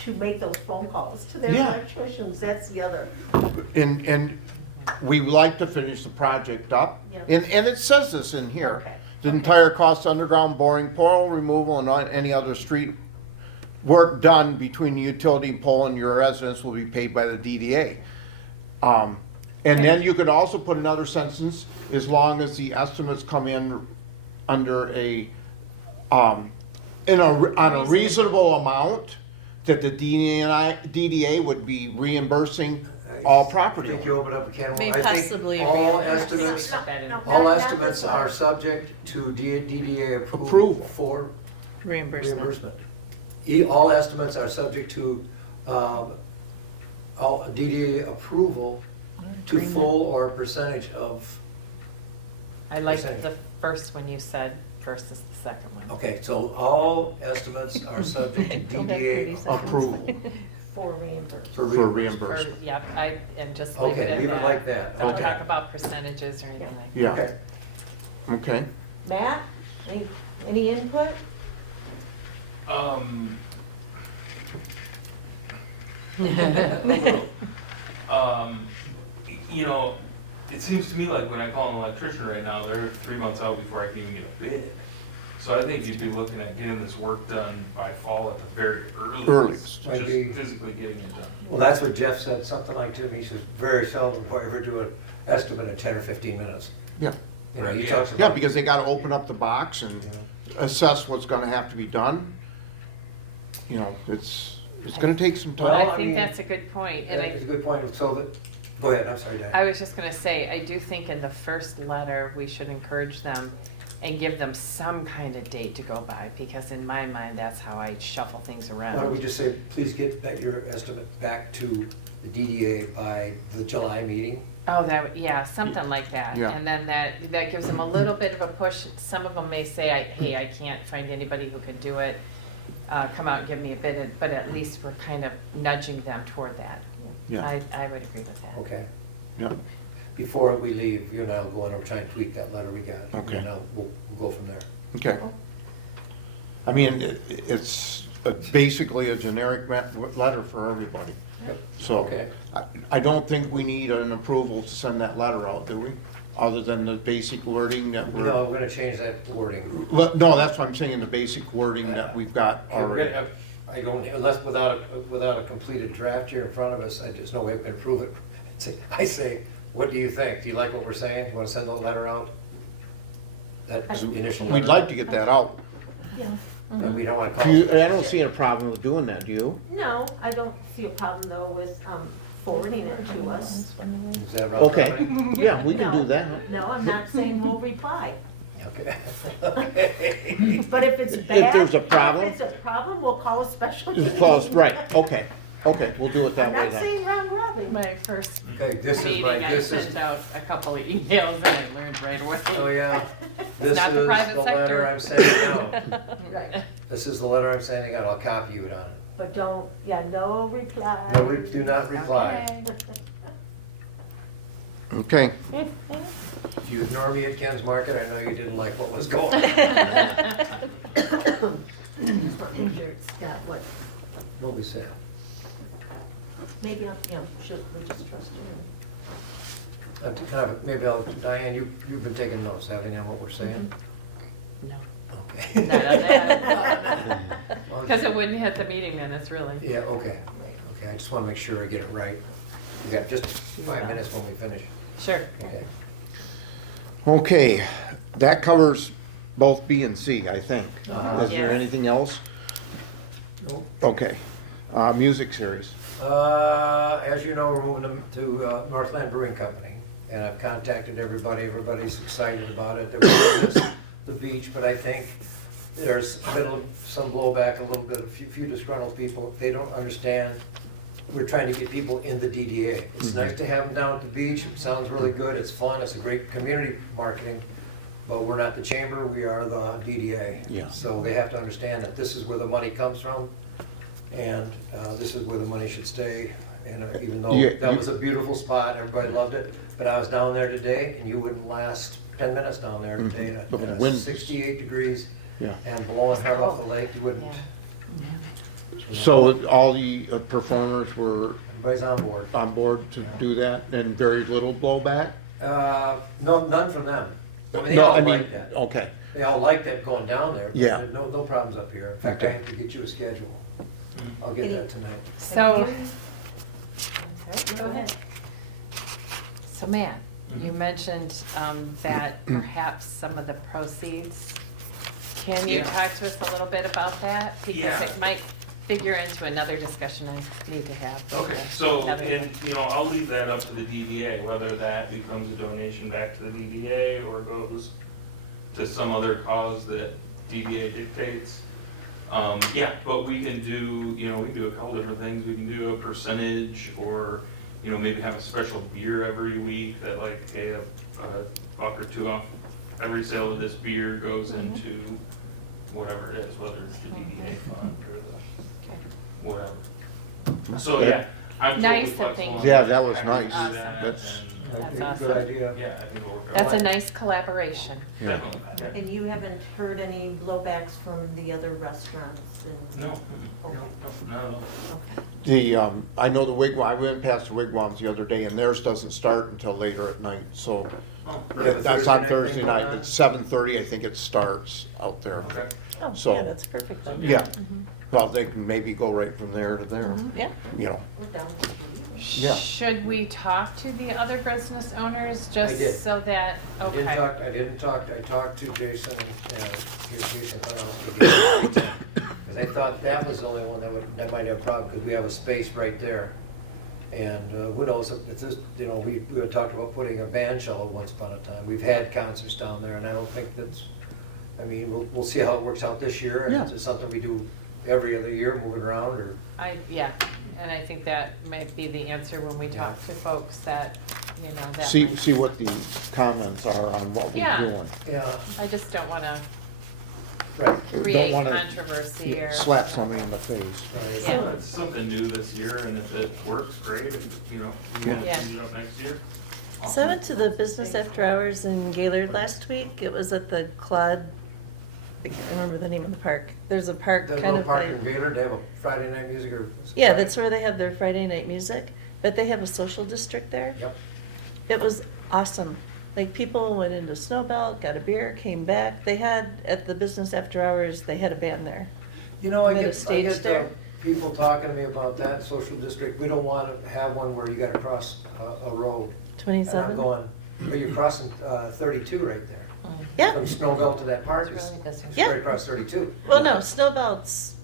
to make those phone calls to their Yeah. electricians, that's the other. And we would like to finish the project up. Yeah. And it says this in here. Okay. The entire cost of underground boring, pole removal, and any other street work done between the utility pole and your residence will be paid by the DDA. And then you could also put another sentence, as long as the estimates come in under on a reasonable amount, that the DDA would be reimbursing all I property think owners. you open up a can of May worms. I think possibly all reimburse. estimates, Put that in. all Not estimates this are one. subject to DDA Approval. approval for Reimbursement. reimbursement. All estimates are subject to, all DDA approval to Agreement. full or percentage of, I liked Percentage. the first one you said versus the second one. okay, so all estimates are subject to Don't have pretty DDA seconds. approval For reimbursement. for For reimbursement. Or, yep, and just leave it Okay, at leave it that. like that. Don't Okay. talk about percentages or anything like that. Yeah, Okay. okay. Matt, any input? You know, it seems to me like when I call an electrician right now, they're 3 months out before I can even get a bid. So I think you'd be looking at getting this work done by fall at the very earliest. Earliest. Might Just be- physically getting it done. Well, that's what Jeff said, something like to me, he says, very seldom do I ever do an estimate in 10 or 15 minutes. Yeah. You know, he Right, talks Yeah, about. because they gotta open up the box and assess what's gonna have to be done. You know, it's gonna take some Well, time. Well, I I think mean, that's a good point, and It's a I, good point, so that, go ahead, I'm sorry, Diane. I was just gonna say, I do think in the first letter, we should encourage them and give them some kind of date to go by, because in my mind, that's how I shuffle things Why don't we around. just say, please get your estimate back to the DDA by the July meeting? Oh, yeah, something like that. Yeah. And then that gives them a little bit of a push. Some of them may say, hey, I can't find anybody who could do it. Come out and give me a bid, but at least we're kind of nudging them toward that. Yeah. I would agree with that. Okay. Yeah, Before we leave, you and I will go in and try and tweak that letter we got. Okay. And we'll go from there. okay. I mean, it's basically a generic letter for everybody. Yep. So, Okay. I don't think we need an approval to send that letter out, do we? Other than the basic wording that we're. No, we're gonna change that wording. Well, no, that's what I'm saying, the basic wording that we've got We're already. gonna have- I don't, unless without a completed draft here in front of us, there's no way we can approve it. I say, what do you think? Do you like what we're saying? You wanna send the letter out? That initial letter? We'd like to get that out. Yeah. And we don't wanna call. Do you, I don't see a problem with doing that, do you? No, I don't see a problem though with forwarding it to us. Is that right? Okay, yeah, we can do that. No, I'm not saying we'll reply. Okay. Okay. But if it's bad. there's a problem? If it's a problem, we'll call a special It's meeting. close, right, okay, we'll do it I'm that way not then. saying round robin. My first Okay, this is meeting, my, I this is, sent out a couple of emails and I learned right away. oh yeah. This not the is private the sector. letter I'm sending out. Right, This is the letter I'm sending out. I'll copy you it on it. but don't, no reply. No, do not reply. Okay. Okay, If you ignore me at Ken's Market, I know you didn't like what was going on. Just want to make sure it's got what, What we said. maybe, should we just trust you? Maybe Diane, you've been taking notes, haven't you, on what we're saying? No, Okay. none of that. Because it wouldn't hit the meeting minutes, really. Yeah, okay. Okay, I just want to make sure I get it right. We got just 5 minutes when we finish. Sure. Okay. okay, that covers both B and C, I think. Is there Yes. anything else? Nope. Okay, music series. As you know, we're moving to Northland Brewing Company, and I've contacted everybody. Everybody's excited about it. They're gonna miss the beach, but I think there's some blowback, a little bit, a few disgruntled people. They don't understand. We're trying to get people in the DDA. It's nice to have them down at the beach. It sounds really good. It's fun. It's a great community marketing. But we're not the chamber. We are the DDA. Yeah. So they have to understand that this is where the money comes from, and this is where the money should stay. And even though Yeah, that was a beautiful spot, everybody loved it, but I was down there today, and you wouldn't last 10 minutes down there today. The At wind. 68 degrees, Yeah. And blowing hard off the lake, you wouldn't, So all the performers were everybody's on board. on board to do that and very little blowback? No, none from them. I mean, they No, all I mean, like that. okay, They all like that going down there. but Yeah. No, no problems up here. In fact, I Okay. have to get you a schedule. I'll get that tonight. So, Go ahead. so Matt, you mentioned that perhaps some of the proceeds, can you Yeah. talk to us a little bit about that? Because Yeah. it might figure into another discussion I need to have. Okay, so, Another and, you know, I'll leave that up to the DDA, whether that becomes a donation back to the DDA or goes to some other cause that DDA dictates. Yeah, but we can do, you know, we can do a couple different things. We can do a percentage, or, you know, maybe have a special beer every week that, like, okay, a buck or two off every sale of this beer goes into whatever it is, whether it's the DDA fund or the Okay. whatever. So, yeah, I'm totally Nice of flexible. thank on Yeah, that. that was I can nice. do Awesome. that, That's- and, I That's think awesome. Good idea. yeah, I think it'll work out. That's a nice collaboration. Yeah. Definitely, yeah. And you haven't heard any blowbacks from the other restaurants? And- No, Okay. no, no. Okay. The, I know the wigwam, I went past the wigwams the other day and theirs doesn't start until later at night, so Oh, You have a that's on Thursday night Thursday thing night, going on? it's 7:30, I think it starts out there. okay. Oh, So- yeah, that's perfect then. Yeah, well, they can maybe go right from there to there, Yeah. you know. We're down. Yeah. Should we talk to the other business owners I did. just so that, I didn't okay. I talked to Jason, here's Jason Connell. Because I thought that was the only one that might have a problem, because we have a space right there. And who knows, if it's just, you know, we had talked about putting a band shell once upon a time. We've had concerts down there, and I don't think that's, I mean, we'll see how it works out this year. And Yeah. if it's something we do every other year, moving around, or, Yeah, and I think that might be the answer when we talk to folks that, you know, that See, might- see what the comments are on what we're Yeah. doing. yeah, I just don't wanna right. create wanna controversy or. Slap somebody in the face. right. Yeah. So it's something new this year, and if it works, great, if, you know, we want to Yeah. change it up next year. So I went to the business after hours in Gaylord last week. It was at the Claude, I can't remember the name of the park. There's a park The kind little of park like, in Gaylord, they have a Friday night music or? yeah, that's where they have their Friday night music, but they have a social district there. Yep. It was awesome. Like, people went into Snowbelt, got a beer, came back. They had, at the business after hours, they had a band there. You know, I They had a get stage there. people talking to me about that social district. We don't want to have one where you gotta cross a road. And I'm 27? going, but you're crossing 32 right there. Yeah. From Snowbelt to that park is It's really business. Yeah. straight across 32. Well, no, Snowbelt's,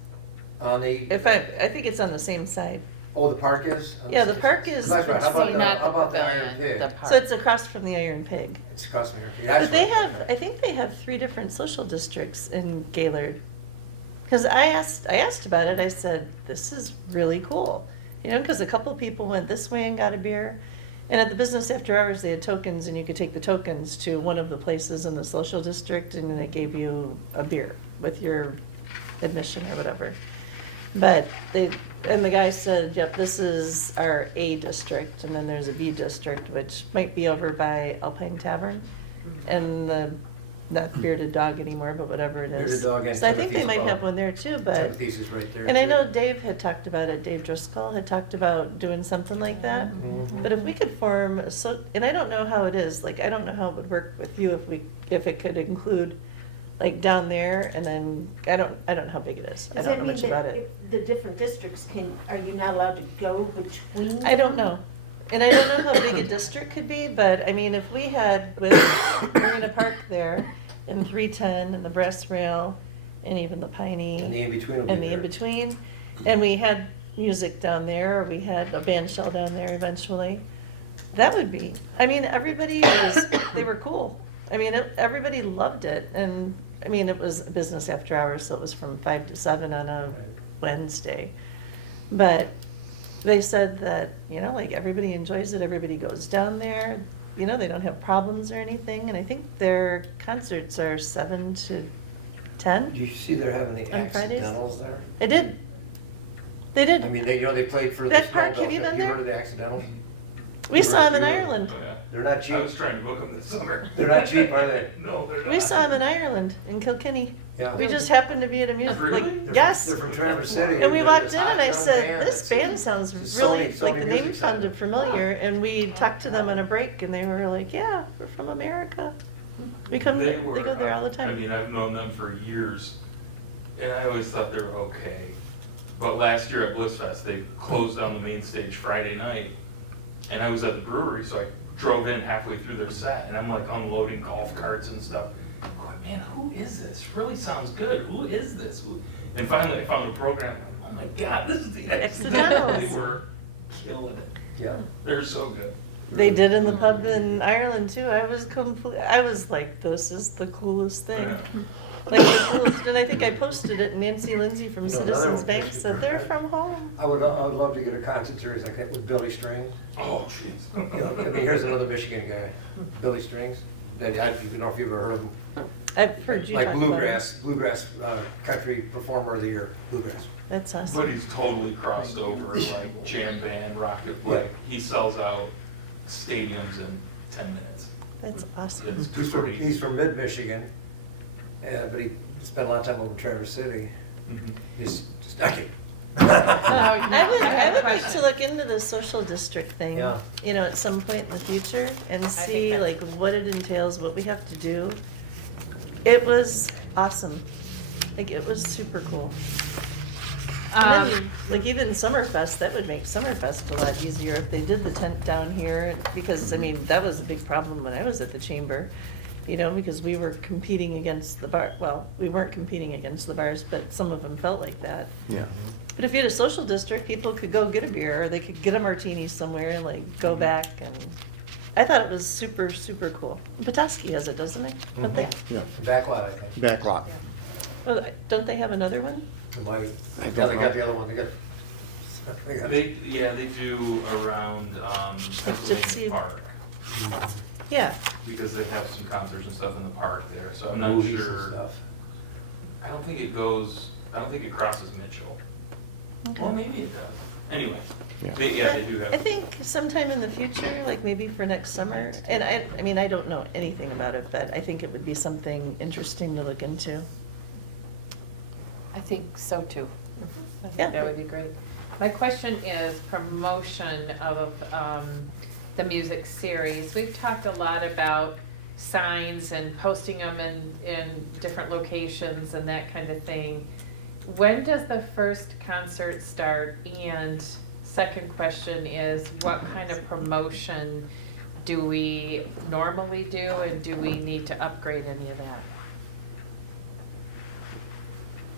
On the, I think it's on the same side. oh, the park is? Yeah, the park is- That's right. How about See, the, not how the about the Iron pavilion, Pig? the park. So it's across from the Iron Pig. It's across from here. But they have, I think they have 3 different social districts in Gaylord. Because I asked about it, I said, this is really cool. You know, because a couple people went this way and got a beer. And at the business after hours, they had tokens, and you could take the tokens to one of the places in the social district, and it gave you a beer with your admission or whatever. But and the guy said, yep, this is our A district, and then there's a B district, which might be over by Alpine Tavern, and not Bearded Dog anymore, but whatever it is. Bearded Dog and So I think they Timothy's might Pub. have one there too, but, Timothy's is right there. and I too. know Dave had talked about it, Dave Driscoll had talked about doing something like that. Mhm. But if we could form, and I don't know how it is, like, I don't know how it would work with you if it could include, like, down there, and then, I don't know how big it is. I Does don't that know mean much that about it. if the different districts are you not allowed to go between? I don't know. And I don't know how big a district could be, but, I mean, if we had with Marina Park there, and 310, and the Brass Rail, and even the Piney. And the in-between will be And the there. in-between, and we had music down there, or we had a band shell down there eventually. That would be, I mean, they were cool. I mean, everybody loved it, and, I mean, it was business after hours, so it was from 5 to 7 on a Wednesday. But they said that, you know, like, everybody enjoys it, everybody goes down there, you know, they don't have problems or anything, and I think their concerts are 7 to 10. Do you see they're having the On Fridays? accidentals there? They did. They did. I mean, they played for the That park, Snowbelt. have you been You there? heard of the accidentals? We saw them in Right, Ireland. oh, yeah. They're not I cheap. was trying to book them this summer. They're not cheap, are they? No, they're not. We saw him in Ireland, in Kilkenny. Yeah. We just happened to be at a music, Really? like, They're yes. They're from Traverse City. And we They're walked this in hot and I young said, band this that's- band sounds it's really, Sony like the name Music sounded Center. familiar. And we talked to them on a break and they were like, yeah, we're from America. We come, they go there all the I time. mean, I've known them for years, and I always thought they were okay. But last year at Bliss Fest, they closed down the main stage Friday night, and I was at the brewery, so I drove in halfway through their set, and I'm like unloading golf carts and stuff. I'm going, man, who is this? Really sounds good. Who is this? And finally, I found a program. Oh my God, this is the Accidentals. They were killing it. Yeah. They're so good. They did in the pub in Ireland too. I was like, this is the coolest thing. Yeah. Like the coolest, and I think I posted it, and Nancy Lindsay from You know, another Citizens one Bank makes me said, they're forget. from home. I would love to get a concert series like that with Billy Strings. Oh, jeez. You know, I mean, here's another Michigan guy, Billy Strings. That I don't know if you've ever heard of him. I've heard you Like talk about bluegrass country performer of the year, bluegrass. it. That's awesome. But he's totally crossed over, like jam band, rocket, like he sells out stadiums in 10 minutes. That's awesome. It's He's pretty. from mid-Michigan, but he spent a lot of time over in Traverse City. Mhm. He's just, I can't. I would like to look into the social district thing, Yeah. you know, at some point in the future and think see that's- like what it entails, what we have to do. It was awesome. Like it was super cool. And then, like even Summerfest, that would make Summerfest a lot easier if they did the tent down here, because I mean, that was a big problem when I was at the chamber. You know, because we were competing against the bar, well, we weren't competing against the bars, but some of them felt like that. Yeah. But if you had a social district, people could go get a beer, or they could get a martini somewhere and like go back, and I thought it was super, super cool. Petoskey has it, doesn't it? Don't they? Yeah. Backlot, I think. Back lot. Well, don't they have another one? It might- I Yeah, don't they know. got the other one, they got. They do around Pennsylvania Gypsy. Park, Yeah. because they have some concerts and stuff in the park there, so I'm not Movies and sure. stuff. I don't think it crosses Mitchell. Okay. Well, maybe it does. Anyway, Yeah. they do have. I think sometime in the future, like maybe for next summer, and I mean, I don't know anything about it, but I think it would be something interesting to look into. I think so too. I Yeah. think that would be great. My question is promotion of the music series. We've talked a lot about signs and posting them in different locations and that kind of thing. When does the first concert start? And second question is, what kind of promotion do we normally do, and do we need to upgrade any of that?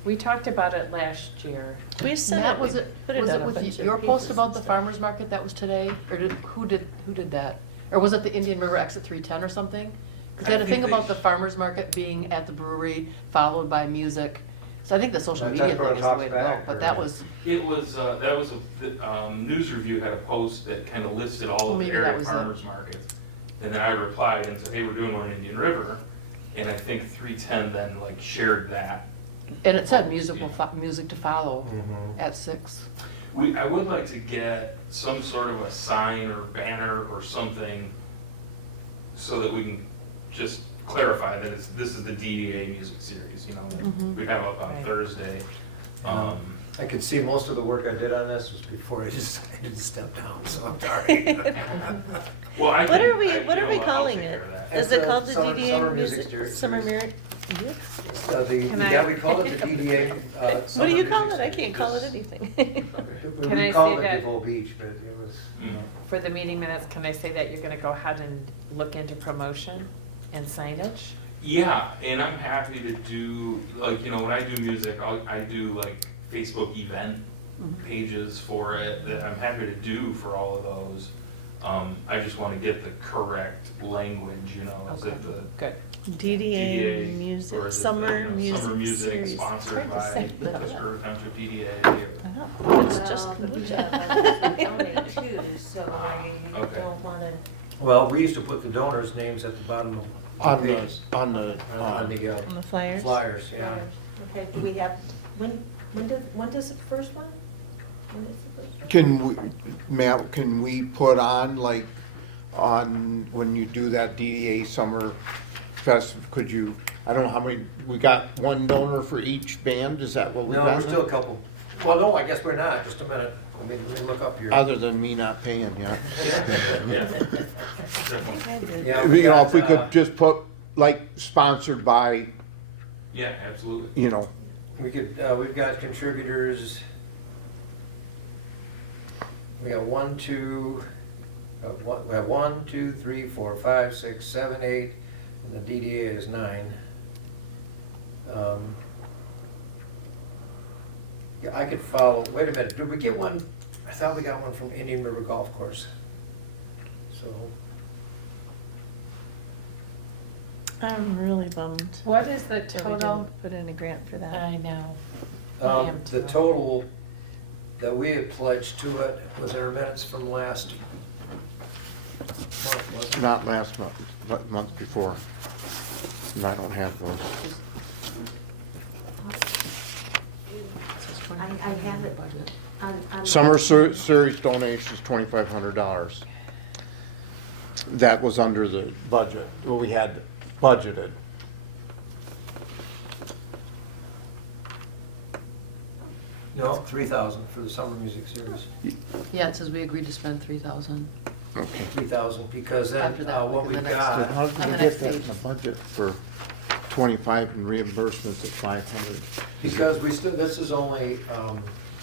We talked about it last year. We said Matt, it, was we it, put it was on it a with bunch of your post pages about and the stuff. farmer's market that was today? Or who did that? Or was it the Indian River Exit 310 or something? Because they had a I think thing about they the farmer's market being at the brewery, followed by music. So I think the social Now, media Tuscarora thing is the way to go, talks back, but or- that was, It was, that was News Review had a post that kind of listed all of the Maybe that area was it. farmers markets. And then I replied and said, hey, we're doing one in Indian River. And I think 310 then like shared that. and it said music to follow Mhm. at 6. I would like to get some sort of a sign or banner or something so that we can just clarify that this is the DDA music series, you know, that we have up on Right. Thursday. I could see most of the work I did on this was before I decided to step down, so I'm sorry. Well, I What can- are we, I- what you are know we what, I'll calling take it? care of that. Is It's it a called the summer DDA music music, series. summer music? Can I- Yeah, we called it the DDA. What Summer do you call Music it? I Series. can't call it anything. Can I We called say it that- DeVoe Beach, but it was, Mm. For the meeting minutes, can I say that you're gonna go ahead and look into promotion and signage? Yeah, and I'm happy to do, like, you know, when I do music, I do like Facebook event pages for it that I'm happy to do for all of those. I just want to get the correct language, you know, is it the Good. DDA or music, is it the, summer you know, music Summer music series. sponsored It's hard by to say. Tuscarora Township DDA. I know. It's just Well, but we kombucha. have donate too, so I Okay. don't wanna, well, we used to put the donors' names at the bottom of On the the, pages. on the, On the On the flyers? flyers, yeah. okay, do we have, when does the first one? When is the first one? can we, Matt, can we put on like on, when you do that DDA Summer Fest, could you, I don't know how many, we got one donor for each band, is that what we No, got? we're still a couple. Well, no, I guess we're not, just a minute. Let me look up here. Other than me not paying yet. Yeah. Yeah, You know, got, if we could just put, like, sponsored by, Yeah, absolutely. you know, We could, we've got contributors. We got we have 1, 2, 3, 4, 5, 6, 7, 8, and the DDA is 9. Yeah, I could follow, wait a minute, did we get one? I thought we got one from Indian River Golf Course. So, I'm really bummed. What is the that we total? didn't put in a grant for that. I know. I am the too. total that we had pledged to it was in our minutes from last month, wasn't it? not last month, but month before. And I don't have those. I have it on. Summer Series donations, $2,500. That was under the budget, what we had budgeted. No, 3,000 for the summer music series. Yeah, it says we agreed to spend 3,000. Okay. 3,000, because then After that, what like we in the next- got, How did On we the get next that in page. the budget for 25 and reimbursements at 500? because we still, this is only,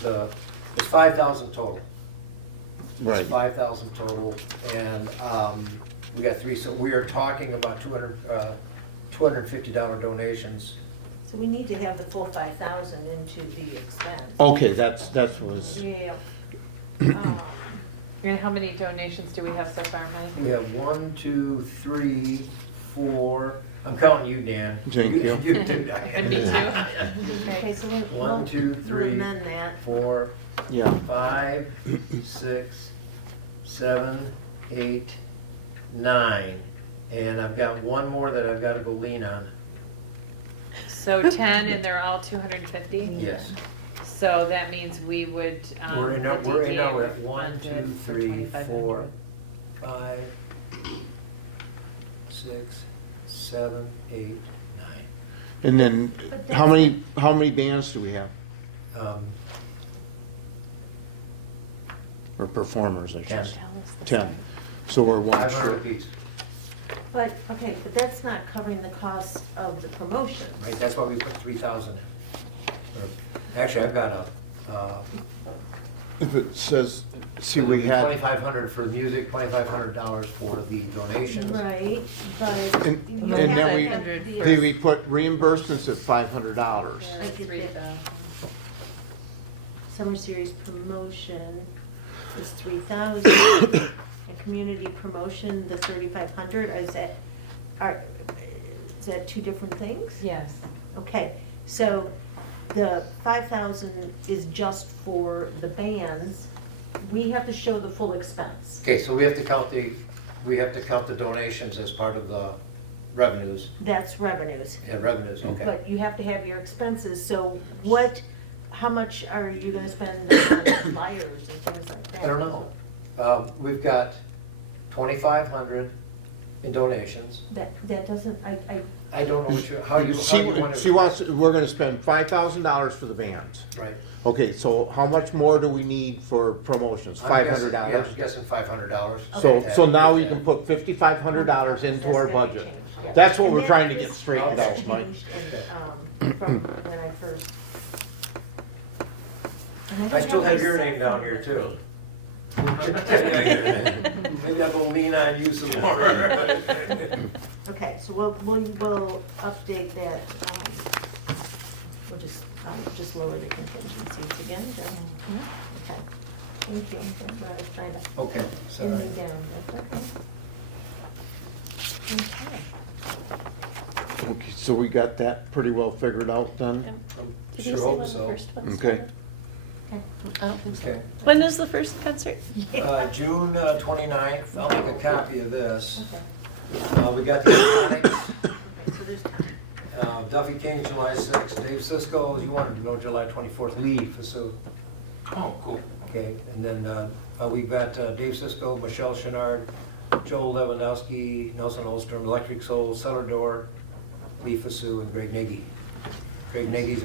it's 5,000 total. Right. It's 5,000 total, and we got 3, so we are talking about $250 donations. So we need to have the full 5,000 into the expense. Okay, that's was, Yeah. And how many donations do we have so far, Mike? We have 1, 2, 3, 4, I'm counting you, Dan. Thank you. You too, And me Diane. too? Okay, so we'll. 1, 2, 3, We'll amend that. 4, yeah. 5, 6, 7, 8, 9. And I've got one more that I've got to go lean on. So 10 and they're all 250? Yes. So that means we would, We're in, the we're in DDA now would at 1, fund 2, it for 3, 4, 2,500. 5, 6, 7, 8, 9. And then, But how many bands do we have? Or performers, I should 10. say? 10. So we're one 500 short. apiece, But, okay, but that's not covering the cost of the promotion. right? That's why we put 3,000 in. Or, actually, I've got If it says, see, it'll we be had, 2,500 for music, $2,500 for the donations. Right, but. and you and have then to we, have the- then we put reimbursements at $500. I get that. Summer series promotion is 3,000. And community promotion, the 3,500, is that two different things? Yes. Okay, so the 5,000 is just for the bands. We have to show the full expense. Okay, so we have to count the donations as part of the revenues. That's revenues. Yeah, revenues, okay. But you have to have your expenses, so how much are you gonna spend on flyers and things like that? I don't know. We've got 2,500 in donations. That doesn't, I don't know how you want to. She wants, we're gonna spend $5,000 for the bands. Right. Okay, so how much more do we need for promotions? I'm guessing- $500? Yeah, I'm guessing $500. So now we can put $5,500 into our That's gotta budget. change, yeah. That's what And we're that trying to is get straightened also out, Mike. changed from when I first. And I don't still have my your cell name down phone here with too. me. Maybe I'll go lean on you some more. Okay, so we'll update that, we'll just lower the contingencies again, okay. Thank you, I'm glad I was trying to Okay, pin sorry. me down, that's okay. Okay. Okay, so we got that pretty well figured out then? I'm sure hope so. Okay. I don't think so. Okay. When is the first concert? June 29th, I'll make a copy of this. Okay. We got the Iconics, Okay, so there's time. Duffy King, July 6th, Dave Cisco, you wanted to know July 24th, Lee, so, Oh, cool. okay. And then we've got Dave Cisco, Michelle Chenard, Joel Lewandowski, Nelson Olstrom, Electric Soul, Cellar Door, Lee Fasu, and Greg Nagy. Greg Nagy's,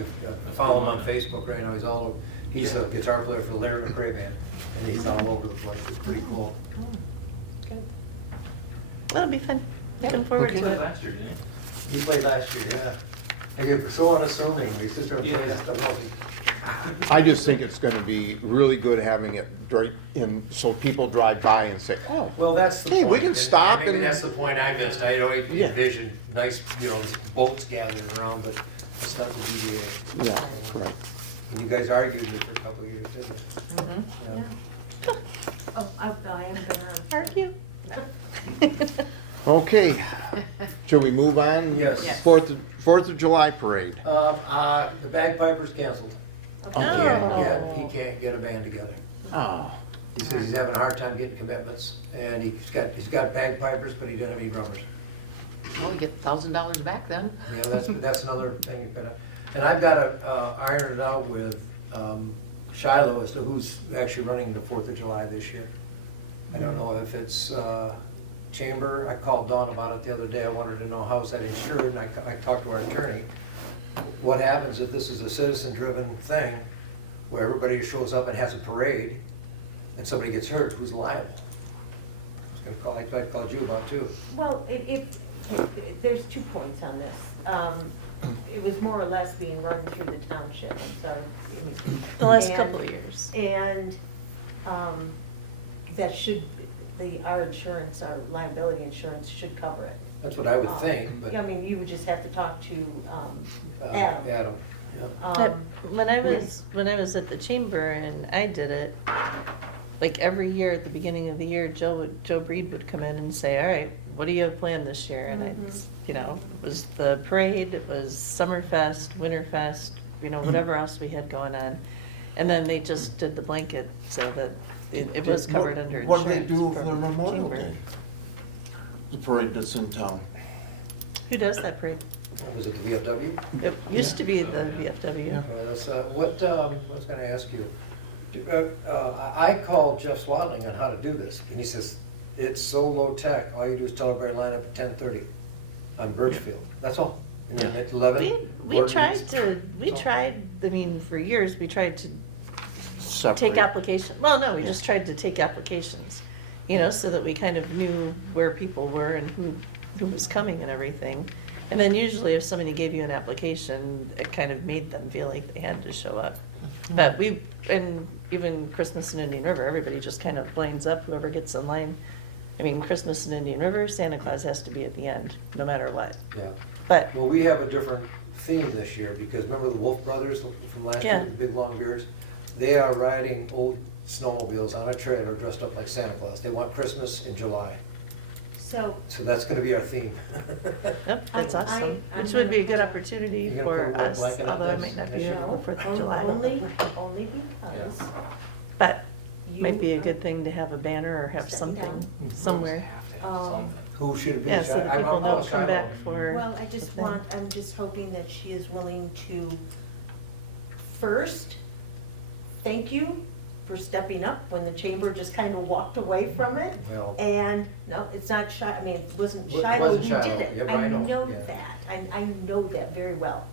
follow him on Facebook right now, he's a guitar player for the Larry McRae Band, and he's all over the place, it's pretty cool. Good. That'll be fun. Looking forward Okay. to it. Last year, didn't it? He played last year, yeah. And you're so unassuming, your sister plays Yeah. stuff. I just think it's gonna be really good having it right in, so people drive by and say, oh, Well, that's the Hey, point. we can stop Maybe and- that's the point I missed. I always Yeah. envisioned nice, boats gathering around, but it's not the DDA. yeah, correct. And you guys argued with it for a couple of years, didn't you? Mhm. Yeah. Oh, I haven't been on. Argue? Okay, shall we move on? Yes. Yes. Fourth of July parade. The bagpipers canceled. Oh. He can't get a band together. Oh, He says he's having a hard time getting commitments, and he's got bagpipers, but he doesn't have any drummers. Well, you get $1,000 back then. Yeah, that's another thing you've got to, and I've got to iron it out with Shiloh as to who's actually running the 4th of July this year. I don't know if it's Chamber. I called Dawn about it the other day. I wanted to know how's that insured, and I talked to our attorney. What happens if this is a citizen-driven thing where everybody shows up and has a parade and somebody gets hurt, who's liable? I was gonna call, I called you about too. Well, there's 2 points on this. It was more or less being run through the township, I'm sorry. The last And- couple of years. And that should, our insurance, our liability insurance should cover it. That's what I would think, but. I mean, you would just have to talk to Adam, Adam. yeah. When I was at the chamber and I did it, like every year at the beginning of the year, Joe Breed would come in and say, all right, what do you have planned this year? And it was the parade, it was Summerfest, Winterfest, whatever else we had going on. And then they just did the blanket so that it was covered under insurance. What do they do for from the Memorial chamber. Day? The parade that's in town. Who does that parade? Was it the VFW? It used to be the VFW. Yeah. That's, I was gonna ask you. I called Jeff Swadling on how to do this, and he says, it's so low tech, all you do is tell everybody line up at 10:30 on Birchfield, that's all. And then at 11. We tried, for years, we tried to Separate. take application, well, no, we just tried to take applications, so that we kind of knew where people were and who was coming and everything. And then usually if somebody gave you an application, it kind of made them feel like they had to show up. But and even Christmas in Indian River, everybody just kind of lines up, whoever gets in line. I mean, Christmas in Indian River, Santa Claus has to be at the end, no matter what. Yeah, But, well, we have a different theme this year, because remember the Wolf Brothers from last year, Yeah. with the big long beards? They are riding old snowmobiles on a trailer dressed up like Santa Claus. They want Christmas in July, So, so that's gonna be our theme. yep, that's I- awesome, I'm which would be a good gonna- opportunity You're gonna for put a red us, blanket on although I this? might not be Yes, you here will. for 4th of July. only because But you. might be a good thing to have a banner or have Stepping something down. somewhere. Have to have Um, something. Who should it be? Yeah, so that people I'll don't Shiloh. come back for. Well, I the just thing. I'm just hoping that she is willing to, first, thank you for stepping up when the chamber just kind of walked away from it. Well, And, no, it's not I mean, it wasn't It Shiloh wasn't who Shiloh. did it. Yeah, but I know, yeah. that, I know that very well.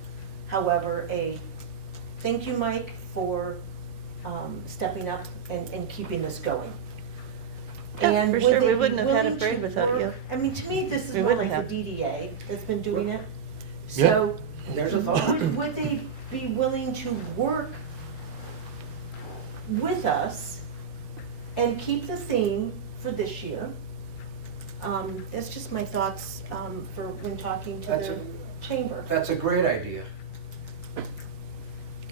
However, thank you, Mike, for stepping up and keeping this going. Yeah, And for would sure. they We be wouldn't have had a willing parade to without you. work- I mean, to me, this is We more wouldn't like have. the DDA that's been doing it. Yeah. So, there's a thought. would they be willing to work with us and keep the theme for this year? That's just my thoughts for when talking to That's the chamber. That's a great idea.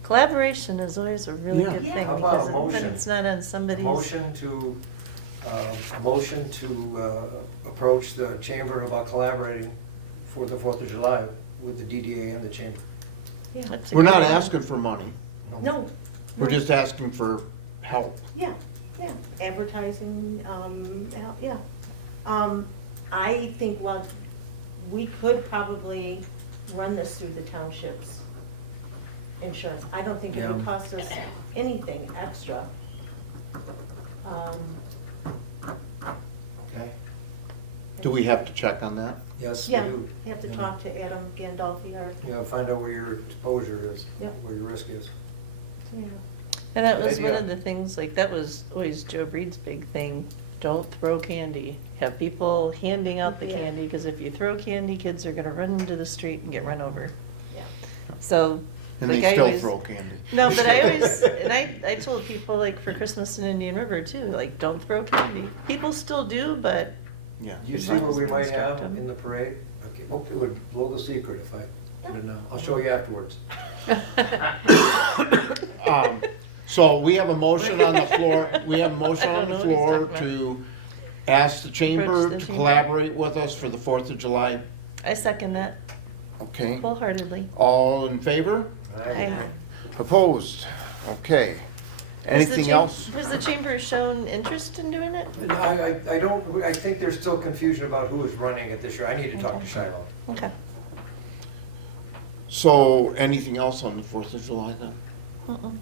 Collaboration is always a really Yeah. good Yeah. thing, How about because a then motion? it's not on somebody's. Motion to approach the chamber about collaborating for the 4th of July with the DDA and the chamber. Yeah. That's a We're good not idea. asking for money, No. we're no. just asking for help. Yeah, advertising, yeah. I think, well, we could probably run this through the township's insurance. I don't think it would Yeah. cost us anything extra. Okay? Do we have to check on that? Yes, we Yeah, do. you have to talk to Adam Gandolfi, our, Find out where your exposure is, Yep. where your risk is. yeah. And that Good was one idea. of the things, like, that was always Joe Breed's big thing. Don't throw candy. Have people handing out the Yeah. candy, because if you throw candy, kids are gonna run into the street and get run over. Yeah. So, And like, they I still always. throw candy. No, but I always, and I told people, like, for Christmas in Indian River too, like, don't throw candy. People still do, but Yeah. You As see long what as we we might instruct have them. in the parade? Okay, hope it would blow the secret if I did it now. I'll show you afterwards. So we have a motion on the floor, we have a motion I on don't the know what he's floor talking to ask the chamber the to chamber. collaborate with us for the 4th of July. I second that Okay, wholeheartedly. all in favor? I- Opposed? Okay. Has the Anything cham- else? Has the chamber shown interest in doing it? I don't, I think there's still confusion about who is running it this year. I need to talk to Shiloh. Okay. So, anything else on the 4th of July then? Mm-mm.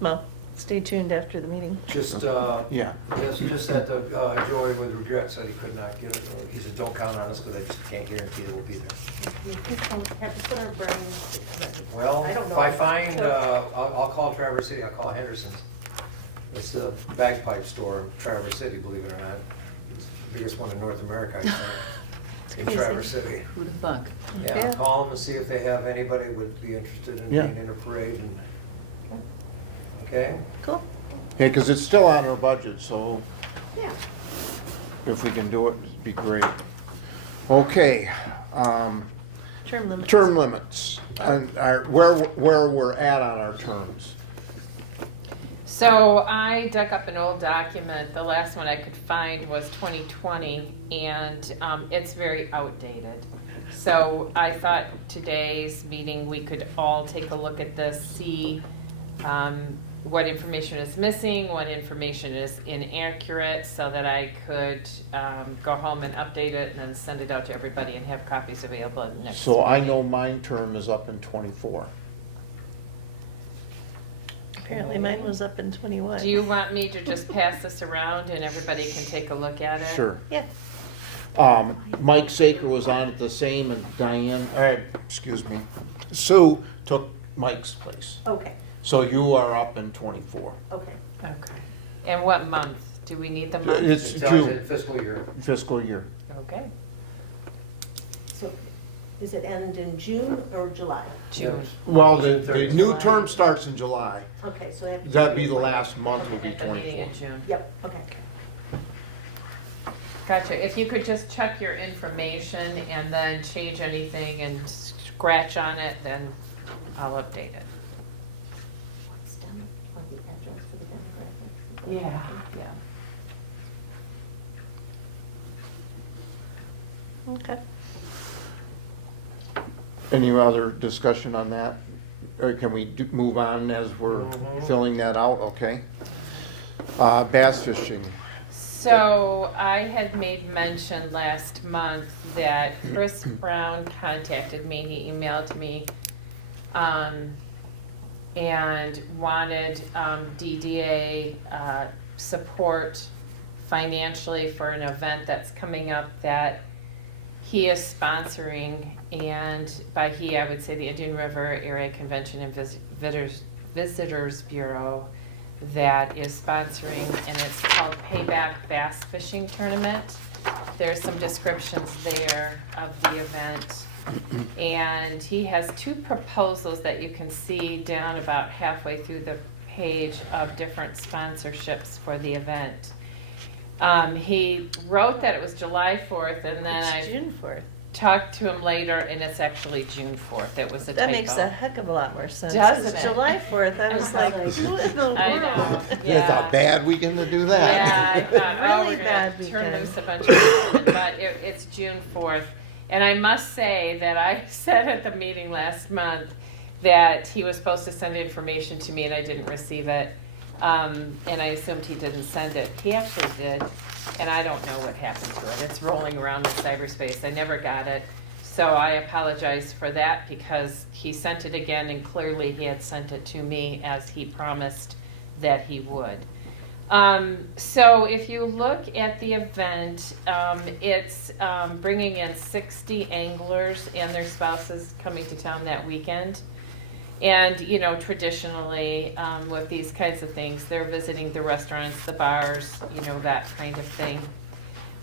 Well, stay tuned after the meeting. Just, Yeah. yes, just that Joey with regret said he could not get it. He said, don't count on us because I just can't guarantee it will be there. We just don't have to put our brains. Well, I don't if know. I find, I'll call Traverse City, I'll call Henderson's. It's a bagpipe store in Traverse City, believe it or not. It's the biggest one in North America, I think, in crazy. Traverse City. Who'd have thunk? Yeah, Yeah. I'll call them and see if they have anybody would be interested in Yeah. being in a parade and, okay? Cool. Yeah, because it's still on our budget, so Yeah. if we can do it, it'd be great. Okay, Term limits. term limits, and where we're at on our terms. So I dug up an old document. The last one I could find was 2020, and it's very outdated. So I thought today's meeting, we could all take a look at this, see what information is missing, what information is inaccurate, so that I could go home and update it and then send it out to everybody and have copies available at the next So I meeting. know my term is up in 24. Apparently mine was up in 21. Do you want me to just pass this around and everybody can take a look at it? Sure. Yeah. Mike Saker was on it the same, and Diane, excuse me, Sue took Mike's place. Okay, So you are up in 24. okay. Okay. And what month? Do we need the month? It's It tells you June, fiscal year. fiscal year. Okay, So is it end in June or July? June. Well, the June 30th. new term starts in July. Okay, so that. That'd be the last month would be At the meeting 24. in June. Yep, okay. Gotcha. If you could just check your information and then change anything and scratch on it, then I'll update it. What's done, or the address for the demographics? Yeah. Okay. Any other discussion on that? Or can we move on as we're filling that out? Okay. Bass fishing. So I had made mention last month that Chris Brown contacted me, he emailed me, and wanted DDA support financially for an event that's coming up that he is sponsoring, and by he, I would say the Indian River Area Convention and Visitors Bureau that is sponsoring, and it's called Payback Bass Fishing Tournament. There's some descriptions there of the event. And he has two proposals that you can see down about halfway through the page of different sponsorships for the event. He wrote that it was July 4th, and then It's I June 4th. talked to him later, and it's actually June 4th. It was a typo. That makes a heck of a lot more sense. Doesn't It's it? July 4th, I was like, Like- who in the world? I know. It's Yeah. a bad weekend to do that. Yeah, I thought, oh, Really we're bad gonna turn weekend. loose a bunch of people, but it's June 4th. And I must say that I said at the meeting last month that he was supposed to send information to me and I didn't receive it. And I assumed he didn't send it. He actually did, and I don't know what happened to it. It's rolling around in cyberspace. I never got it. So I apologize for that because he sent it again and clearly he had sent it to me as he promised that he would. So if you look at the event, it's bringing in 60 anglers and their spouses coming to town that weekend. And, you know, traditionally, with these kinds of things, they're visiting the restaurants, the bars, you know, that kind of thing.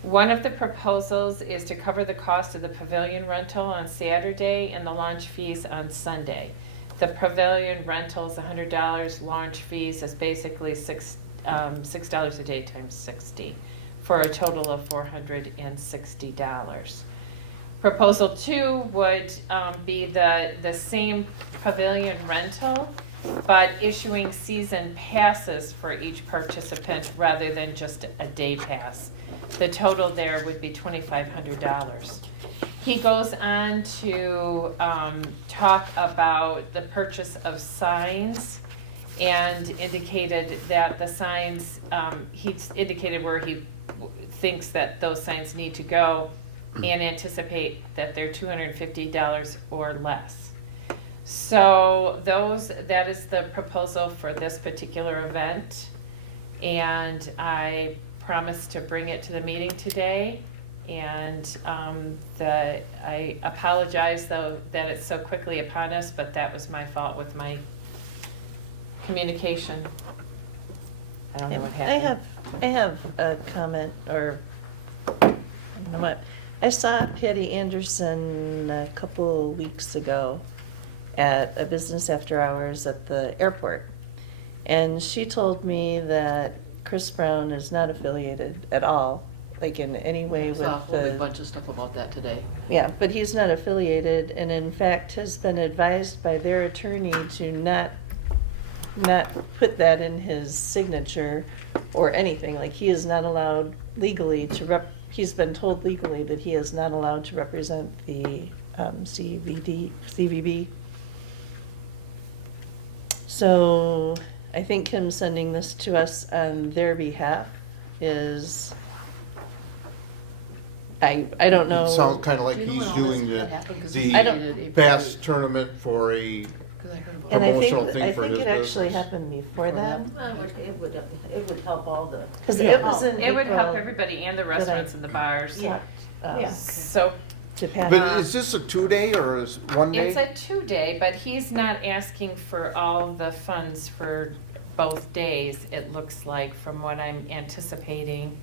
One of the proposals is to cover the cost of the pavilion rental on Saturday and the launch fees on Sunday. The pavilion rental is $100, launch fees is basically $6 a day times 60, for a total of $460. Proposal 2 would be the same pavilion rental, but issuing season passes for each participant rather than just a day pass. The total there would be $2,500. He goes on to talk about the purchase of signs and indicated that the signs, he's indicated where he thinks that those signs need to go and anticipate that they're $250 or less. So that is the proposal for this particular event. And I promised to bring it to the meeting today. And I apologize though that it's so quickly upon us, but that was my fault with my communication. I don't know what happened. I have a comment, or, I don't know what. I saw Patty Anderson a couple weeks ago at a business after hours at the airport. And she told me that Chris Brown is not affiliated at all, like in any way I with saw a whole big the, bunch of stuff about that today. yeah, but he's not affiliated, and in fact has been advised by their attorney to not put that in his signature or anything. Like, he is not allowed legally to he's been told legally that he is not allowed to represent the CVB. So I think him sending this to us on their behalf is, I don't know. It sounds kind of like Do you know he's when all doing this happened? 'Cause the he I don't- dated April bass 8th. tournament for a, 'Cause I heard about And it. I promotional think, thing I for think his it actually business. happened before Before that. It would help all the. Because Yeah. it was in It would help April everybody and the that I restaurants and the bars. Yeah. Yeah. So to Patty. but is this a 2-day or is 1 day? it's a 2-day, but he's not asking for all the funds for both days, it looks like, from what I'm anticipating.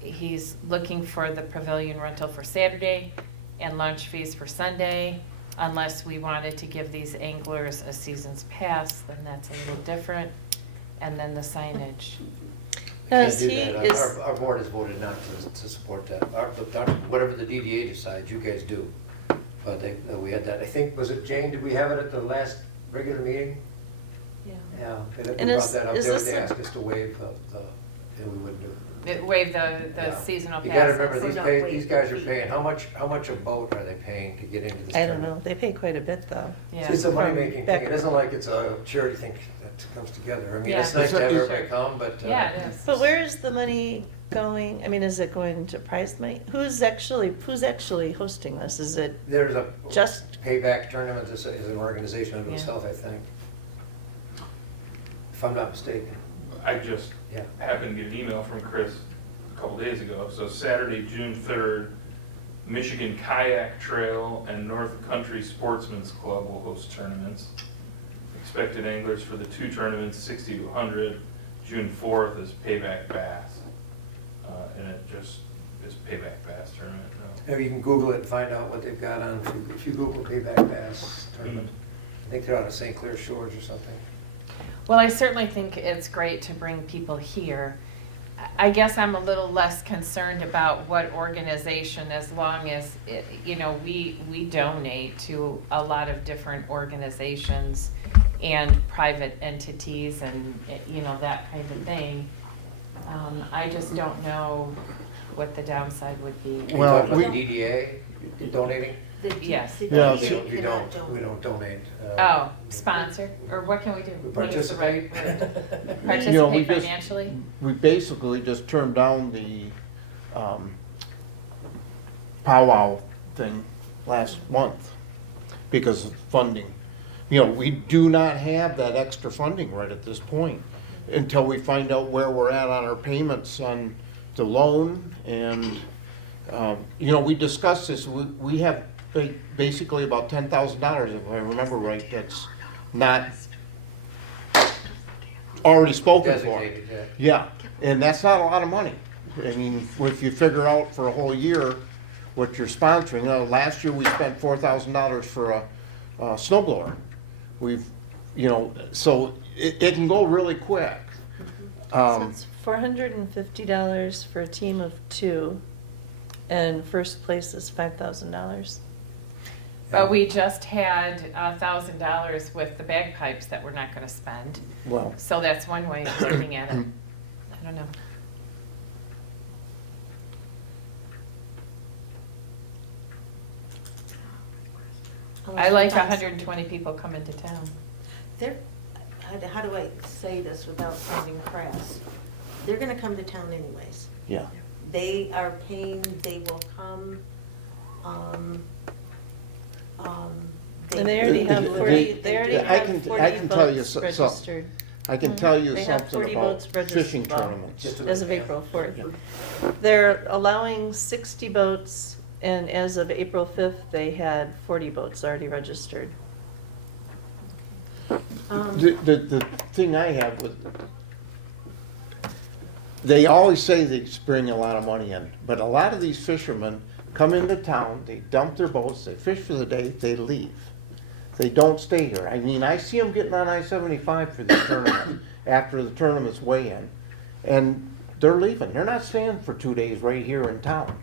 He's looking for the pavilion rental for Saturday and lunch fees for Sunday. Unless we wanted to give these anglers a season's pass, then that's a little different. And then the signage. Does Can't do he, that. is, Our board has voted not to support that. Whatever the DDA decides, you guys do. But we had that, I think, was it Jane, did we have it at the last regular meeting? Yeah. Yeah, we And brought is- that up is there, this they a- asked us to waive and we wouldn't do it. Waive the Yeah. seasonal You gotta passes. remember, So these don't waive these the guys are fee. paying, how much a boat are they paying to get into this I don't tournament? know, they pay quite a bit though. Yeah. It's a From money-making back- thing, it isn't like it's a charity thing that comes together. I mean, Yeah. it's nice to have Is it- everybody come, but. Yeah, it is. But where is the money going? I mean, is it going to prize money? Who's actually hosting this? Is it There's a just, payback tournament, is an organization unto Yeah. itself, I think. If I'm not mistaken, I just yeah. happened to get an email from Chris a couple days ago. So Saturday, June 3rd, Michigan Kayak Trail and North Country Sportsman's Club will host tournaments. Expected anglers for the two tournaments, 60 to 100. June 4th is Payback Bass. And it just is Payback Bass tournament. Maybe you can Google it and find out what they've got on, if you Google Payback Bass tournament. I think they're out of St. Clair Shores or something. Well, I certainly think it's great to bring people here. I guess I'm a little less concerned about what organization, as long as, we donate to a lot of different organizations and private entities and, that kind of thing. I just don't know what the downside would be. Are you Well, talking about we- the DDA donating? Yes. The Yeah, DDA We cannot don't donate. Oh, sponsor, or what can we do? We What is the right participate. word? we Participate just- financially? We basically just turned down the powwow thing last month because of funding. We do not have that extra funding right at this point. until we find out where we're at on our payments on the loan. And, you know, we discussed this, we have basically about $10,000, if I remember right, that's not already spoken for. Designated, yeah. Yeah, and that's not a lot of money. I mean, if you figure out for a whole year what you're sponsoring, last year we spent $4,000 for a snow blower. We've, you know, so it can go really quick. So it's $450 for a team of 2, and first place is $5,000. But we just had $1,000 with the bagpipes that we're not gonna spend. Well, So that's one way of looking at it. I don't know. I like 120 people coming to town. They're, how do I say this without sounding crass? They're gonna come to town anyways. yeah. They are paying, they will come, And they already have 40, they already I have can 40 tell you boats so- registered. I can tell you They have something 40 about boats registered. fishing Well, tournaments. Just As of April 4th. They're allowing 60 boats, and as of April 5th, they had 40 boats already registered. The thing I have with, they always say they bring a lot of money in, but a lot of these fishermen come into town, they dump their boats, they fish for the day, they leave. They don't stay here. I mean, I see them getting on I-75 for the tournament, after the tournament's weigh-in, and they're leaving. They're not staying for 2 days right here in town.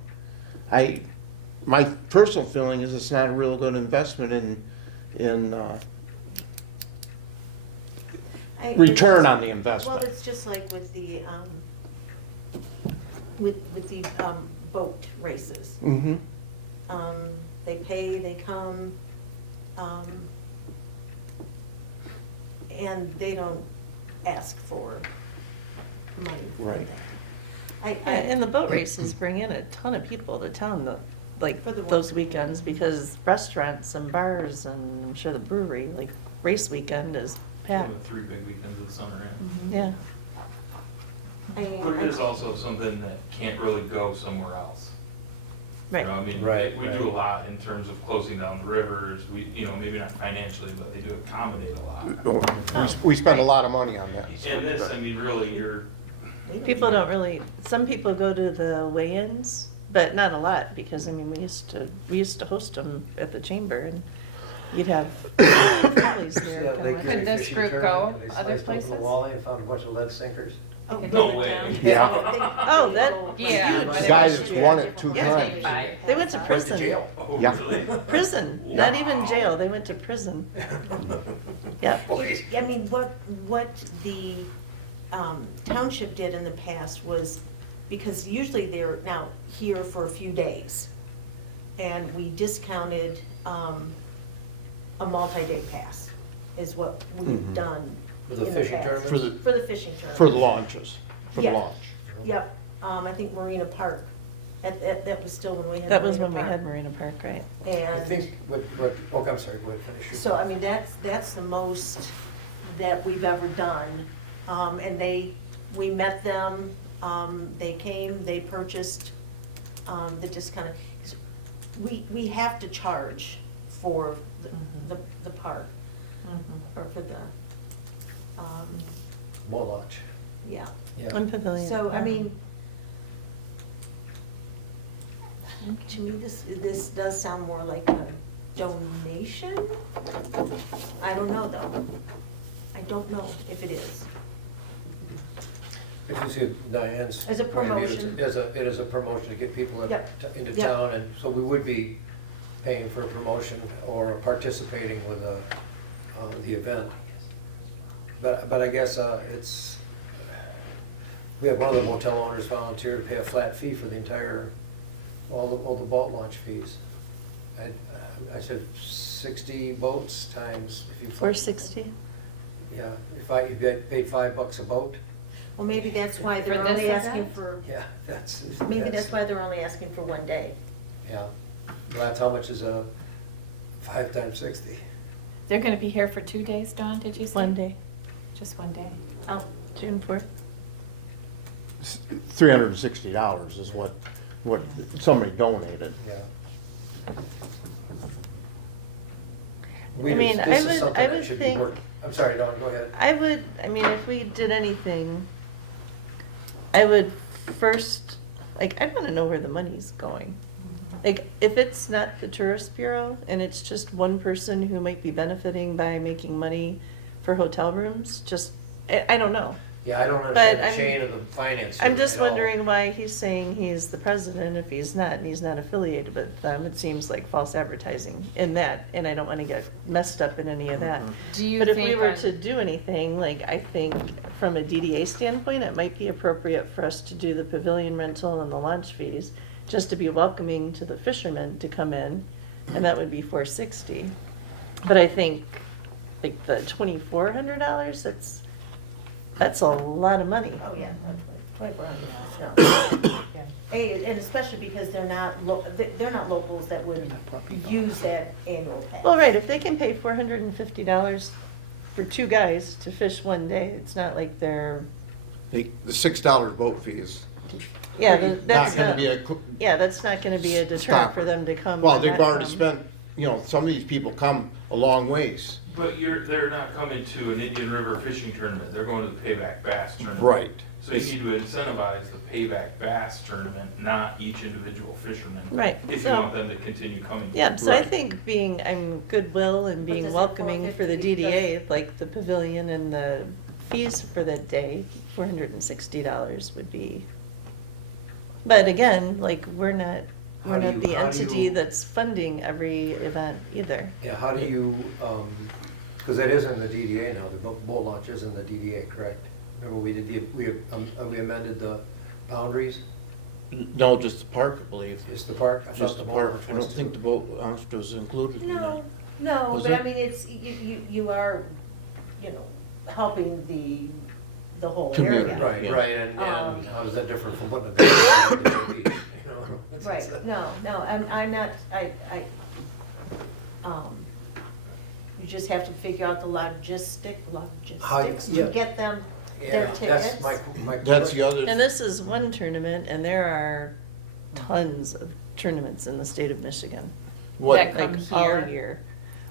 My personal feeling is it's not a real good investment in return on the Well, investment. it's just like with the, boat races. Mm-hmm. They pay, they come, and they don't ask for money for Right. that. And the boat races bring in a ton of people to town, like For the those one- weekends, because restaurants and bars and I'm sure the brewery, like race weekend is One packed. of the 3 big weekends of the summer, Yeah. But it is also something that can't really go somewhere else. Right. You know, I mean, Right, we do a lot in terms of closing down the rivers, we, you know, maybe not financially, but they do accommodate a lot. We spend a lot of money on that. And this, I mean, really, you're, People don't really, some people go to the weigh-ins, but not a lot, because I mean, we used to host them at the chamber, and you'd have families there. Yeah, kinda Lake like- Erie Could this Fishing group Tournament, go they other sliced open the places? walleye and found a bunch of lead sinkers. Oh, Could No they go way. down? Yeah. Oh, that- Yeah, but it Guy was- that's won it 2 Yeah. times. They went to Went to prison. jail. oh, Yeah. really? Prison, not even jail, they went to prison. Yep. Boys. I mean, what the township did in the past was, because usually they're now here for a few days, and we discounted a multi-day pass, is what we've Mhm. done For the in fishing past. tournament? For the, For the fishing tournament. for the launches, for the Yeah. launch. Yep, I think Marina Park, that was still when we had. That was Marina when we Park. had Marina Park, right? I And think, oh, I'm sorry, go ahead, finish your. so, I mean, that's the most that we've ever done. And we met them, they came, they purchased, the discount. We have to charge for the park, or for the, Boat launch, yeah. yeah. And pavilion. So, I mean, to me, this does sound more like a donation? I don't know, though. I don't know if it is. If you see Diane's. As a point of view, promotion. It is a promotion to get people Yep. into Yep. town, and so we would be paying for a promotion or participating with the event. But I guess it's, we had one of the motel owners volunteer to pay a flat fee for the entire, all the boat launch fees. I said 60 boats times, if you. 460? Yeah, if you paid $5 a boat, Well, maybe that's why For they're this only asking event? for, yeah, that's. maybe that's why they're only asking for one day. Yeah, well, that's how much is 5 times 60? They're gonna be here for 2 days, Dawn, did you say? One day. Just one day. I'll June 4th? $360 is what somebody donated. Yeah. I mean, This I is would- something I that would should be think- worked- I'm sorry, Dawn, go ahead. I mean, if we did anything, I would first, like, I'd want to know where the money's going. Like, if it's not the tourist bureau and it's just one person who might be benefiting by making money for hotel rooms, just, I don't know. Yeah, I don't understand the I'm- chain of the finance. I'm just at all. wondering why he's saying he's the president if he's not, and he's not affiliated with them. It seems like false advertising in that, and I don't want to get messed up in any of that. Do you But if we think were on- to do anything, like, I think from a DDA standpoint, it might be appropriate for us to do the pavilion rental and the launch fees, just to be welcoming to the fishermen to come in, and that would be $460. But I think, like, the $2,400, that's a lot of money. Oh, yeah, quite right, yeah. And especially because they're not locals that would use that annual pass. Well, right, if they can pay $450 for two guys to fish one day, it's not like they're, The $6 boat fee is yeah, not that's gonna not, be a. yeah, that's not gonna be a deterrent Stopper. for them to come. Well, or they've not already come. spent, some of these people come a long ways. But they're not coming to an Indian River fishing tournament, they're going to the Payback Bass tournament. Right. So you need to incentivize the Payback Bass tournament, not each individual fisherman. Right, If you so- want them to continue coming. Yeah, so I Right. think I'm goodwill and But being does it welcoming for the 450 DDA, like the pavilion and the fees for that day, $460 would be. But again, like, we're not How do you- the how do entity you- that's funding every event either. Yeah, how do you, because that is in the DDA now, the boat launch is in the DDA, correct? Remember we amended the boundaries? No, just the park, I believe. It's the park? I thought Just the boat park. launch I don't was think too. the boat launch was included in that. No, Was but it? I mean, it's, you are, helping the whole Community. area. Right, Yeah. right, and Um, how is that different from putting a big on the beach, It's- Right, no, I'm not, you just have to figure out the logistics yeah. to get them their Yeah, tickets. that's my. That's the other. And this is one tournament, and there are tons of tournaments in the state of Michigan, What, That come like all here? year.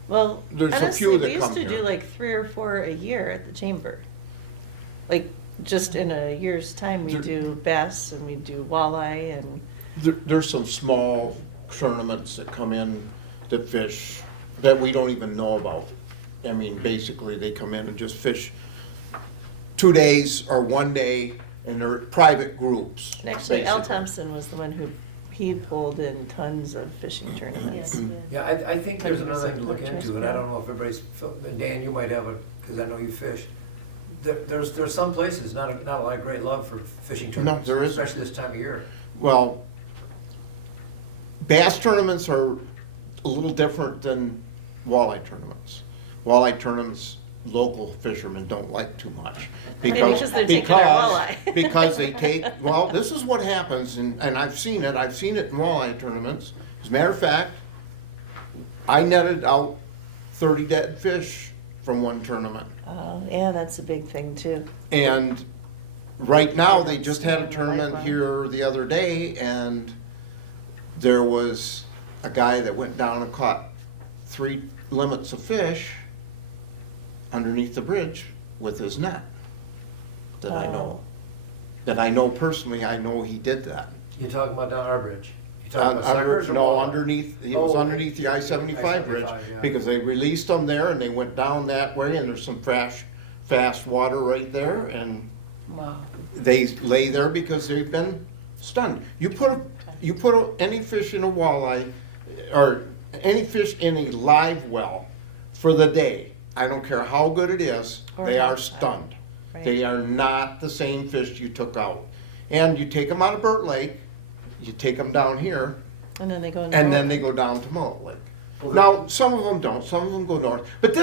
Well, There's a honestly, few that we used come to do here. like 3 or 4 a year at the chamber. Like, just in a year's time, we There- do bass and we do walleye and, there's some small tournaments that come in that fish that we don't even know about. I mean, basically, they come in and just fish 2 days or 1 day, and they're private groups. and actually Al basically. Thompson was the one he pulled in tons of fishing tournaments. Yes, Yeah, I think there's Like another thing to look choice into, and I pro. don't know if everybody's, and Dan, you might have it, because I know you fish. There's some places, not a lot of great love for fishing tournaments, there isn't. especially this time of year. Well, bass tournaments are a little different than walleye tournaments. Walleye tournaments, local fishermen don't like too much. Maybe because they're taking our walleye. Because they take, well, this is what happens, and I've seen it in walleye tournaments. As a matter of fact, I netted out 30 dead fish from one tournament. Oh, yeah, that's a big thing too. And right now, they just had a Yeah, tournament lifeline. here the other day, and there was a guy that went down and caught 3 limits of fish underneath the bridge with his net that I know. That I know personally, I know he did that. You're talking about down our bridge? You talking about Under- suckers or no, walleye? underneath, it was Oh, underneath the I-75 bridge, I-75, yeah. because they released them there and they went down that way, and there's some fast water right there, and Wow. they lay there because they've been stunned. You put any fish in a walleye, or any fish in a live well for the day, I don't care how good it is, Or they are how- stunned. Right. They are not the same fish you took out. And you take them out of Burt Lake, you take them down here, And then they go into. and then they go down to Mullet Lake. Now, some of them don't, some of them go north, but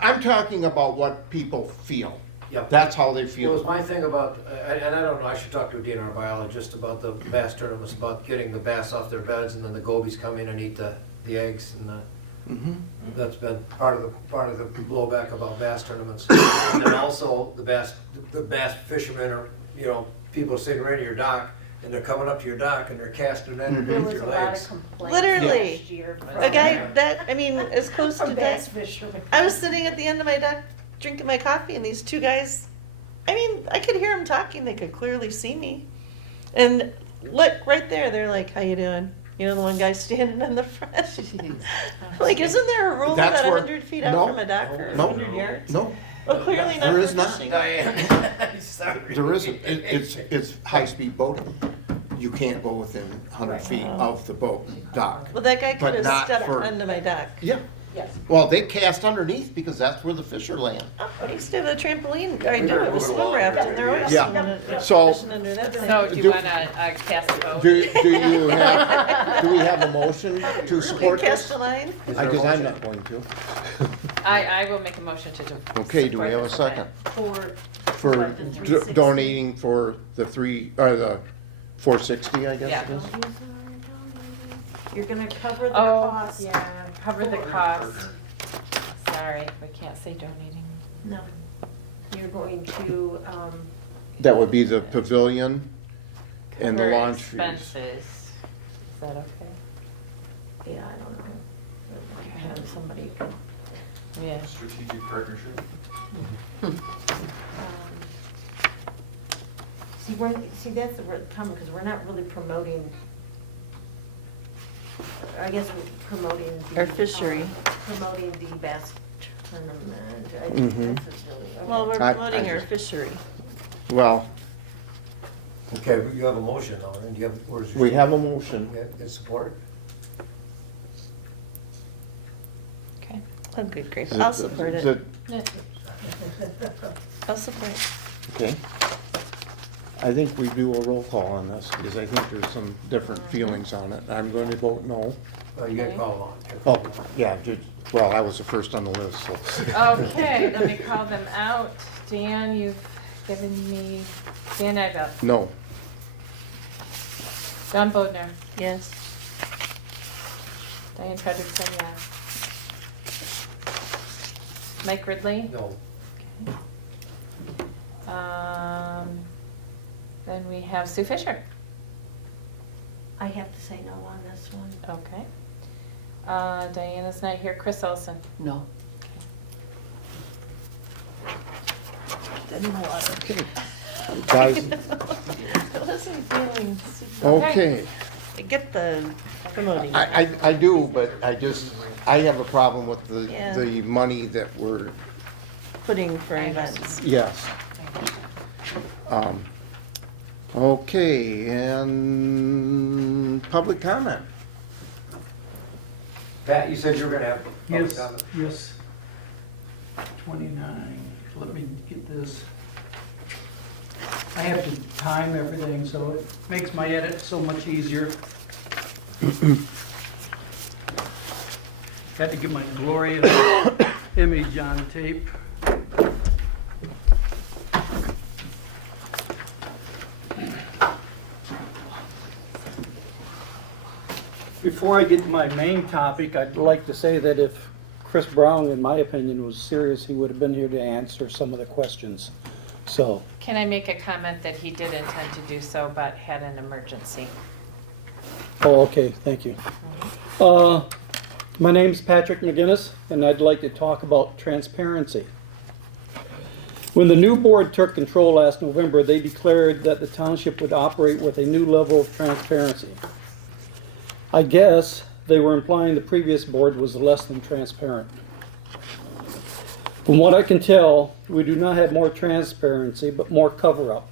I'm talking about what people feel. Yeah. That's how they It was feel. my thing about, and I don't know, I should talk to a DNR biologist about the bass tournaments, about getting the bass off their beds, and then the gobies come in and eat the eggs, and That's been part of the blowback about bass tournaments. And then also the bass fishermen are, you know, people sitting right in your dock, and they're coming up to your dock and they're casting that There underneath was your a lot legs. of complaints Literally. last year. A guy that, I mean, as close to From that. bass fishermen. I was sitting at the end of my dock drinking my coffee, and these two guys, I mean, I could hear them talking. They could clearly see me. And look, right there, they're like, "How you doing?" You know, the one guy standing in the front. Like, isn't there a rule That's about where- 100 feet out no, from a dock or no, 100 yards? No, Well, clearly not There for is not. fishing. Diane, sorry. there isn't. It's high-speed boating. You can't go within 100 feet of the boat dock. Well, that guy But could have not stepped for- onto my dock. Yeah. Yes. Well, they cast underneath because that's where the fish are laying. Oh, I used to have a trampoline. I do have a swim raft, and they're always Yeah. So- fishing under that thing. So do you Do- wanna cast a vote? Do you have, do we have a motion to support Cast this? a line. I guess I'm not going to. I will make a motion to do. Okay, do we have a support second? For For what, the 360? donating for the the 460, I guess Yeah. it is? You're gonna cover the Oh, cost. yeah, cover the cost. Sorry, we can't say donating. No. You're going to, That would be the pavilion and the Cover launch fees. expenses. Is that okay? yeah, I don't know. Have somebody, Yeah. Strategic partnership. see, that's the word common, because we're not really promoting, I guess we're promoting the. Our fishery. Promoting the bass tournament. I Mhm. think that's really, okay. Well, we're I promoting our just- fishery. Well, Okay, but you have a motion though, and you have, where's your? we have a motion. Yeah, support? Okay. Oh, good grief. Is I'll support is it. Yeah. I'll support. Okay. I think we do a roll call on this because I think there's some different feelings on it. I'm going to vote no. You gotta Okay. call Oh, on. yeah, well, I was the first on the list, so. Okay, let me call them out. Dan, you've given me, Dan Ivel, No. Don Bodnar, Yes. Diane Frederickson, yes. Mike Ridley? No. Then we have Sue Fisher. I have to say no on this one. Okay. Diana's not here. Chris Olson. No. Didn't water. Okay. Guys, I wasn't feeling super. okay. I get the promoting. I do, but I have a problem with Yeah. the money that we're, Putting for events. yes. Okay, and public comment. Pat, you said you were gonna have public Yes, comment. yes. 29, let me get this. I have to time everything, so it makes my edit so much easier. Had to get my glorious image on tape. Before I get to my main topic, I'd like to say that if Chris Brown, in my opinion, was serious, he would have been here to answer some of the questions. So, Can I make a comment that he did intend to do so, but had an emergency? oh, okay, thank you. My name's Patrick McGinnis, and I'd like to talk about transparency. When the new board took control last November, they declared that the township would operate with a new level of transparency. I guess they were implying the previous board was less than transparent. From what I can tell, we do not have more transparency, but more cover-up.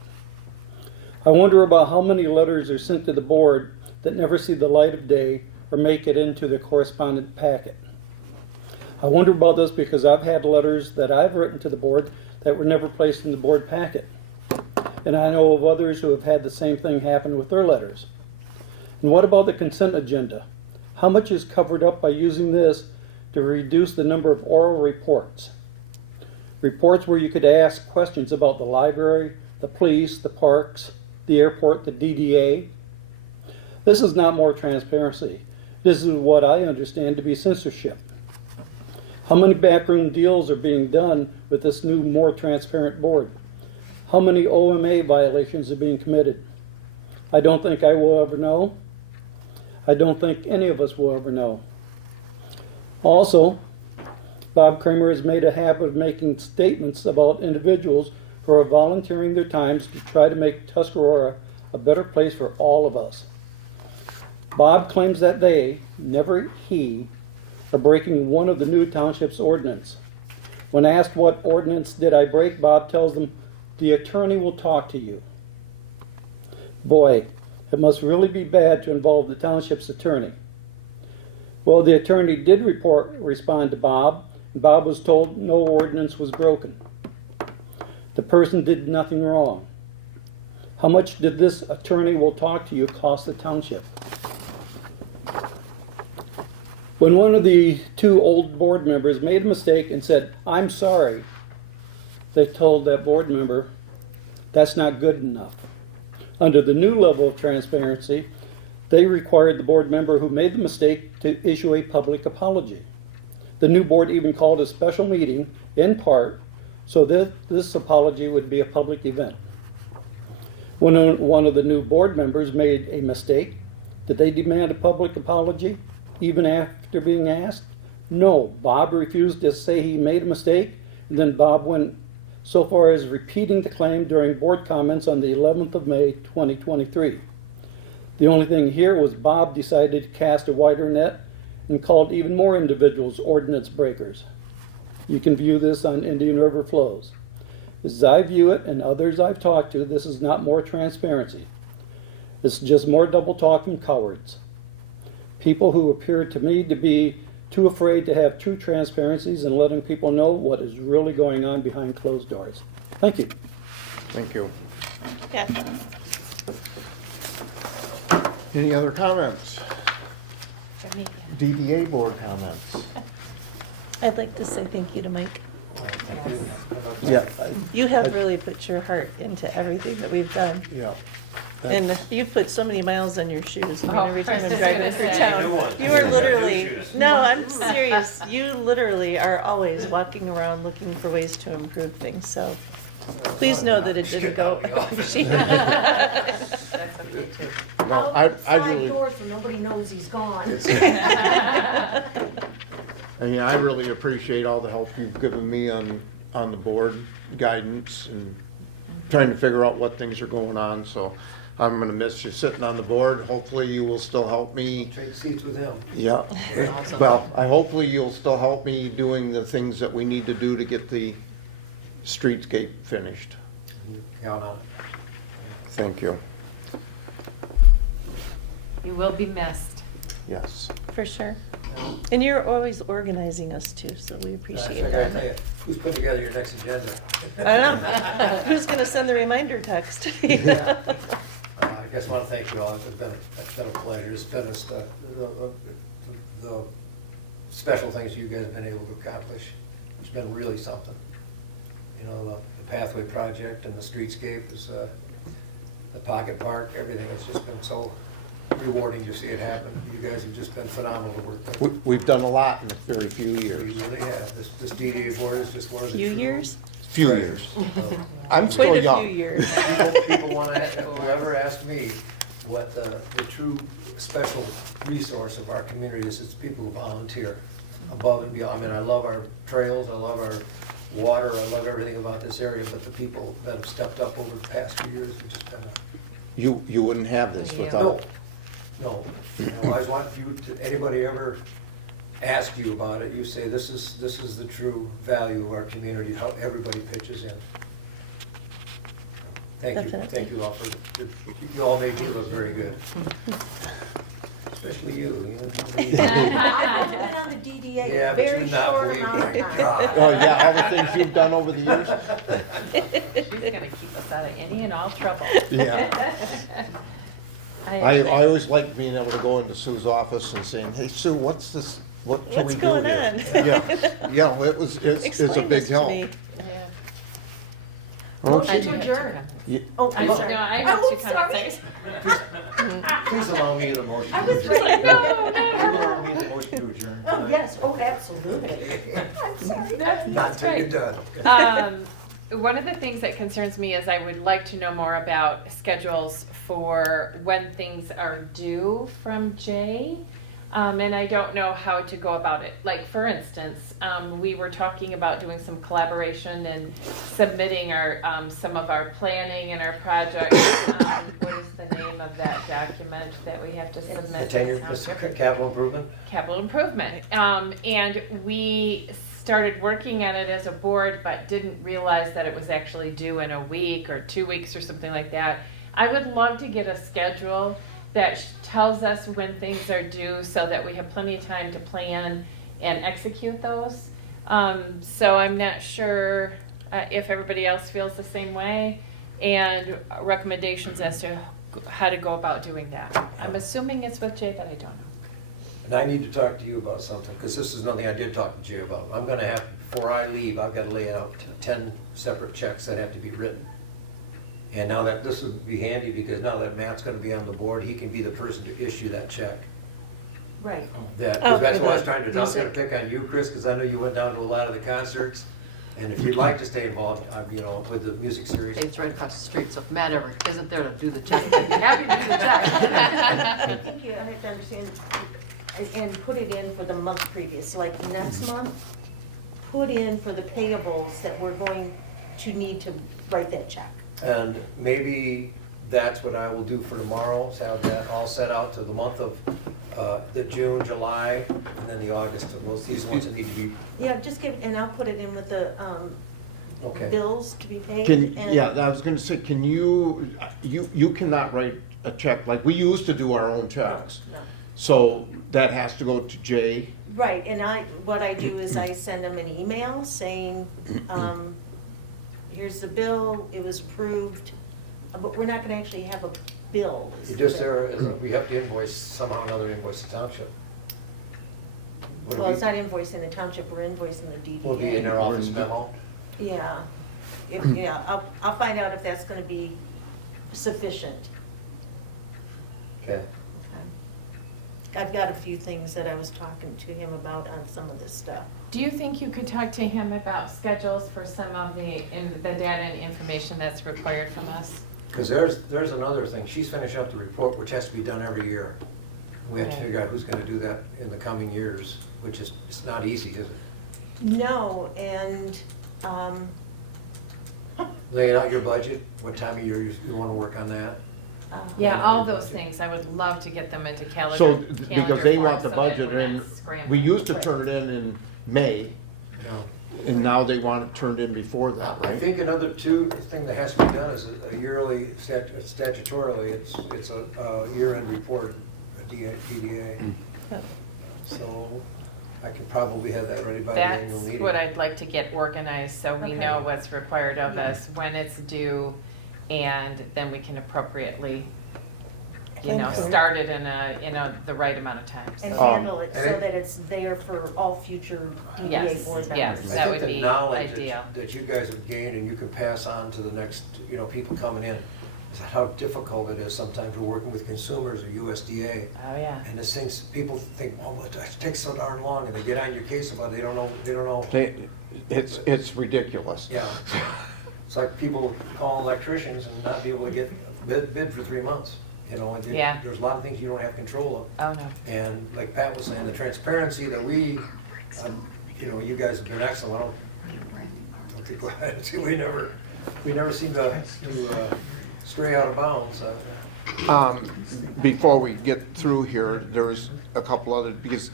I wonder about how many letters are sent to the board that never see the light of day or make it into the correspondent packet. I wonder about this because I've had letters that I've written to the board that were never placed in the board packet. And I know of others who have had the same thing happen with their letters. And what about the consent agenda? How much is covered up by using this to reduce the number of oral reports? Reports where you could ask questions about the library, the police, the parks, the airport, the DDA. This is not more transparency. This is what I understand to be censorship. How many backroom deals are being done with this new, more transparent board? How many OMA violations are being committed? I don't think I will ever know. I don't think any of us will ever know. Also, Bob Kramer has made a habit of making statements about individuals who are volunteering their times to try to make Tuscarora a better place for all of us. Bob claims that they, never he, are breaking one of the new township's ordinance. When asked what ordinance did I break, Bob tells them, the attorney will talk to you. Boy, it must really be bad to involve the township's attorney. Well, the attorney did respond to Bob, and Bob was told no ordinance was broken. The person did nothing wrong. How much did this attorney will talk to you cost the township? When one of the two old board members made a mistake and said, I'm sorry, they told that board member, that's not good enough. Under the new level of transparency, they required the board member who made the mistake to issue a public apology. The new board even called a special meeting, in part, so that this apology would be a public event. When one of the new board members made a mistake, did they demand a public apology, even after being asked? No, Bob refused to say he made a mistake, and then Bob went so far as repeating the claim during board comments on the 11th of May, 2023. The only thing here was Bob decided to cast a wider net and called even more individuals ordinance breakers. You can view this on Indian River Flows. As I view it, and others I've talked to, this is not more transparency. It's just more double talk from cowards. People who appear to me to be too afraid to have true transparencies and letting people know what is really going on behind closed doors. Thank you. Thank you. Yeah. Any other comments? For me, DDA board comments? I'd like to say thank you to Mike. Yeah. You have really put your heart into everything that we've done. Yeah. And you've put so many miles on your shoes. I mean, Oh, every time I I'm was driving gonna through say. town, you are Yeah. literally, New shoes. no, I'm serious. You literally are always walking around looking for ways to improve things, so please know that it didn't go. That's okay too. No, I really, door so nobody knows he's gone. I mean, I really appreciate all the help you've given me on the board guidance and trying to figure out what things are going on, so I'm gonna miss you sitting on the board. Hopefully you will still help me. Trade seats with him. Yeah. Awesome. Well, hopefully you'll still help me doing the things that we need to do to get the streetscape finished. Count on it. Thank you. You will be missed. Yes. For sure. And you're always organizing us too, so we appreciate I gotta tell that. you, who's putting together your next agenda? I don't know. Who's gonna send the reminder text? Yeah. I guess I want to thank you all. It's been a pleasure. It's been the special things you guys have been able to accomplish. It's been really something. You know, the pathway project and the streetscape is, the pocket park, everything. It's just been so rewarding to see it happen. You guys have just been phenomenal to work with. We've done a lot in a very few You years. really have. This DDA board is just one of the Few true- years? Few years. I'm still Quite a young. few years. People want to, whoever asked me what the true special resource of our community is, it's people who volunteer above and beyond. I mean, I love our trails, I love our water, I love everything about this area, but the people that have stepped up over the past few years have just been, You wouldn't have this Yeah. without. no. I always want you to, anybody ever ask you about it, you say, this is the true value of our community, how everybody pitches in. Thank you, Definitely. thank you all for, you all made me look very good. Especially you, you know. I've been on the DDA Yeah, a but very you're not short believing amount me. of time. God. Oh, yeah, all the things you've done over the years? She's gonna keep us out of any and all trouble. Yeah. I always liked being able to go into Sue's office and saying, hey, Sue, what's this, what can we What's do going here? on? Yeah, yeah, it's a Explain big this to help. me. Yeah. Okay. I do have two adjourn. comments. Yeah. Oh, I I'm no, sorry. I have Oh, two comments. Please allow me the motion I to was adjourn. like, Please allow me the motion to adjourn. oh, yes, oh, absolutely. Absolutely. I'm sorry. That's Not till you're great. done. One of the things that concerns me is I would like to know more about schedules for when things are due from Jay. And I don't know how to go about it. Like, for instance, we were talking about doing some collaboration and submitting our, some of our planning and our projects. What is the name of that document that we have to submit? The tenure, capital improvement? Capital improvement. And we started working on it as a board, but didn't realize that it was actually due in a week or 2 weeks or something like that. I would love to get a schedule that tells us when things are due so that we have plenty of time to plan and execute those. So I'm not sure if everybody else feels the same way, and recommendations as to how to go about doing that. I'm assuming it's with Jay, but I don't know. And I need to talk to you about something, because this is nothing I did talk to Jay about. I'm gonna have, before I leave, I've gotta lay out 10 separate checks that have to be written. And now that, this would be handy, because now that Matt's gonna be on the board, he can be the person to issue that check. Right. That, Oh, that's for why I was the trying to, I was gonna music. pick on you, Chris, because I know you went down to a lot of the concerts. And if you'd like to stay involved, you know, with the music series. It's right across the street, so if Matt ever isn't there to do the check, I'd be happy to do the I check. think you have to understand, and put it in for the month previous, like next month, put in for the payables that we're going to need to write that check. And maybe that's what I will do for tomorrow, is have that all set out to the month of, the June, July, and then the August, and these ones that need to be, Yeah, just give, and I'll put it in with the, okay. bills to be paid. Can, and- yeah, I was gonna say, can you cannot write a check, like we used to do our own checks. No. So that has to go to Jay. Right, and what I do is I send them an email saying, here's the bill, it was approved, but we're not gonna actually have a bill. You just, we have to invoice, somehow or another invoice the township. Would Well, it it's not invoicing the township, we're invoicing the DDA. Will be in our office memo. Yeah, yeah, I'll find out if that's gonna be sufficient. Okay. I've got a few things that I was talking to him about on some of this stuff. Do you think you could talk to him about schedules for some of the data and information that's required from us? Because there's another thing, she's finishing up the report, which has to be done every year. We have to Right. figure out who's gonna do that in the coming years, which is, it's not easy, is it? No, and, Laying out your budget, what time of year you wanna work on that? Yeah, all those things, I would love to get them into calendar. So, calendar because they form want the so that budget we're in, not scrambling. we used to turn it in May, No. and now they want it turned in before that, I right? think another thing that has to be done is a yearly, statutorily, it's a year-end report, a DDA. So I could probably have that ready by the annual That's meeting. what I'd like to get organized, so we Okay. know what's required of us, when it's due, and then we can appropriately, Okay. start it in the right amount of time. And So, handle it so and it- that it's there for all future DDA Yes, board members. yes. I that think would the be knowledge ideal. that you guys have gained and you can pass on to the next, people coming in, is how difficult it is sometimes we're working with consumers or USDA. Oh, yeah. And this things, people think, oh, it takes so darn long, and they get on your case about it, they don't know. It's ridiculous. Yeah. It's like people call electricians and not be able to get bid for 3 months, and Yeah. there's a lot of things you don't have control Oh, no. of. And like Pat was saying, the transparency that you guys have been excellent. I don't think we never seem to stray out of bounds. Before we get through here, there's a couple other, because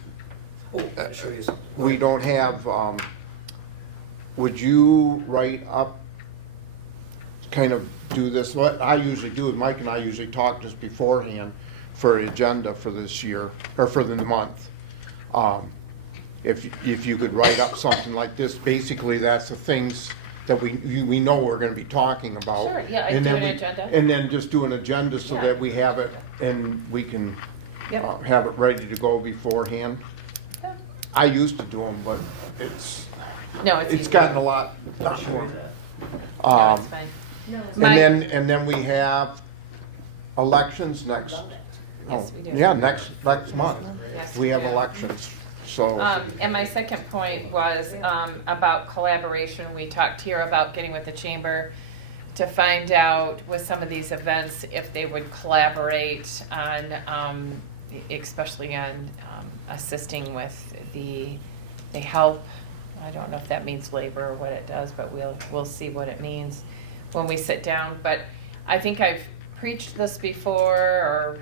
I'll show you some. we don't have, would you write up, kind of do this, what I usually do, is Mike and I usually talk just beforehand for an agenda for this year, or for the month. If you could write up something like this, basically that's the things that we know we're gonna be talking about. Sure, yeah, I'd And do then an we- agenda. And then just do an agenda so Yeah. that we have it, and we can Yep. have it ready to go beforehand. Yeah. I used to do them, but it's No, it's easy. gotten a lot more. No, it's fine. No, it's My- And then we have elections next, Yes, we do. yeah, next month. Yes, We have do. elections. So, And my second point was about collaboration. We talked here about getting with the chamber to find out with some of these events if they would collaborate on, especially on assisting with the help. I don't know if that means labor or what it does, but we'll see what it means when we sit down. But I think I've preached this before, or,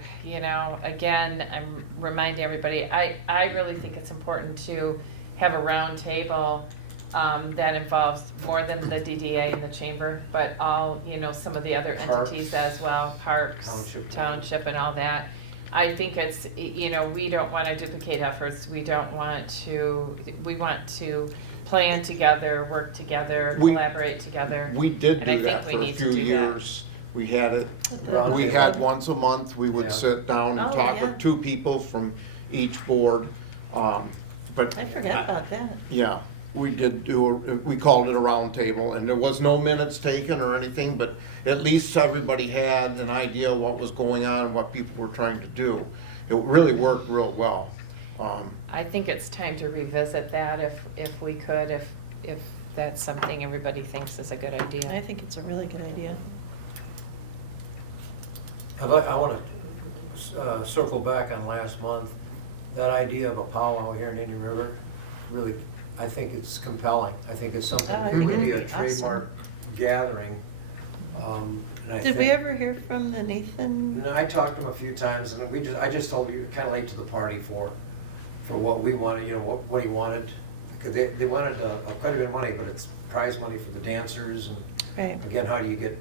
again, I'm reminding everybody, I really think it's important to have a round table that involves more than the DDA and the chamber, but all, some of the other entities Parks. as well, parks, township and all that. I think it's, we don't want to duplicate efforts. We want to plan together, work together, collaborate together. we did And I do that think we for a need to few do that. years. We had it, Round we table. had once a month, we Yeah. would sit down and Oh, talk yeah. with two people from each board. But I forgot about that. yeah, we did we called it a round table, and there was no minutes taken or anything, but at least everybody had an idea of what was going on and what people were trying to do. It really worked real well. I think it's time to revisit that if we could, if that's something everybody thinks is a good I idea. think it's a really good idea. I want to circle back on last month. That idea of a powwow here in Indian River, really, I think it's compelling. I think it's something Oh, I that think could it'd be a be awesome. trademark gathering. And I Did we think- ever hear from the Nathan? No, I talked to him a few times, and I just told you, kind of late to the party for what we wanted, what he wanted. Because they wanted quite a bit of money, but it's prize money for the dancers, and Right. again, how do you get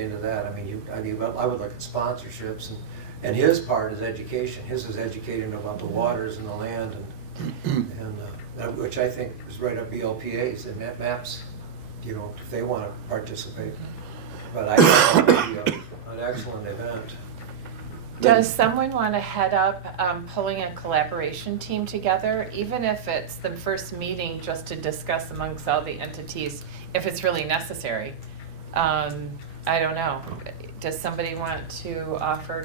into that? I mean, I would look at sponsorships, and his part is education. His is educating about the waters and the land, and which I think is right up BLPA's and MAP's, if they want to participate. But I think it would be an excellent event. Does someone want to head up pulling a collaboration team together, even if it's the first meeting, just to discuss amongst all the entities, if it's really necessary? I don't know. Does somebody want to offer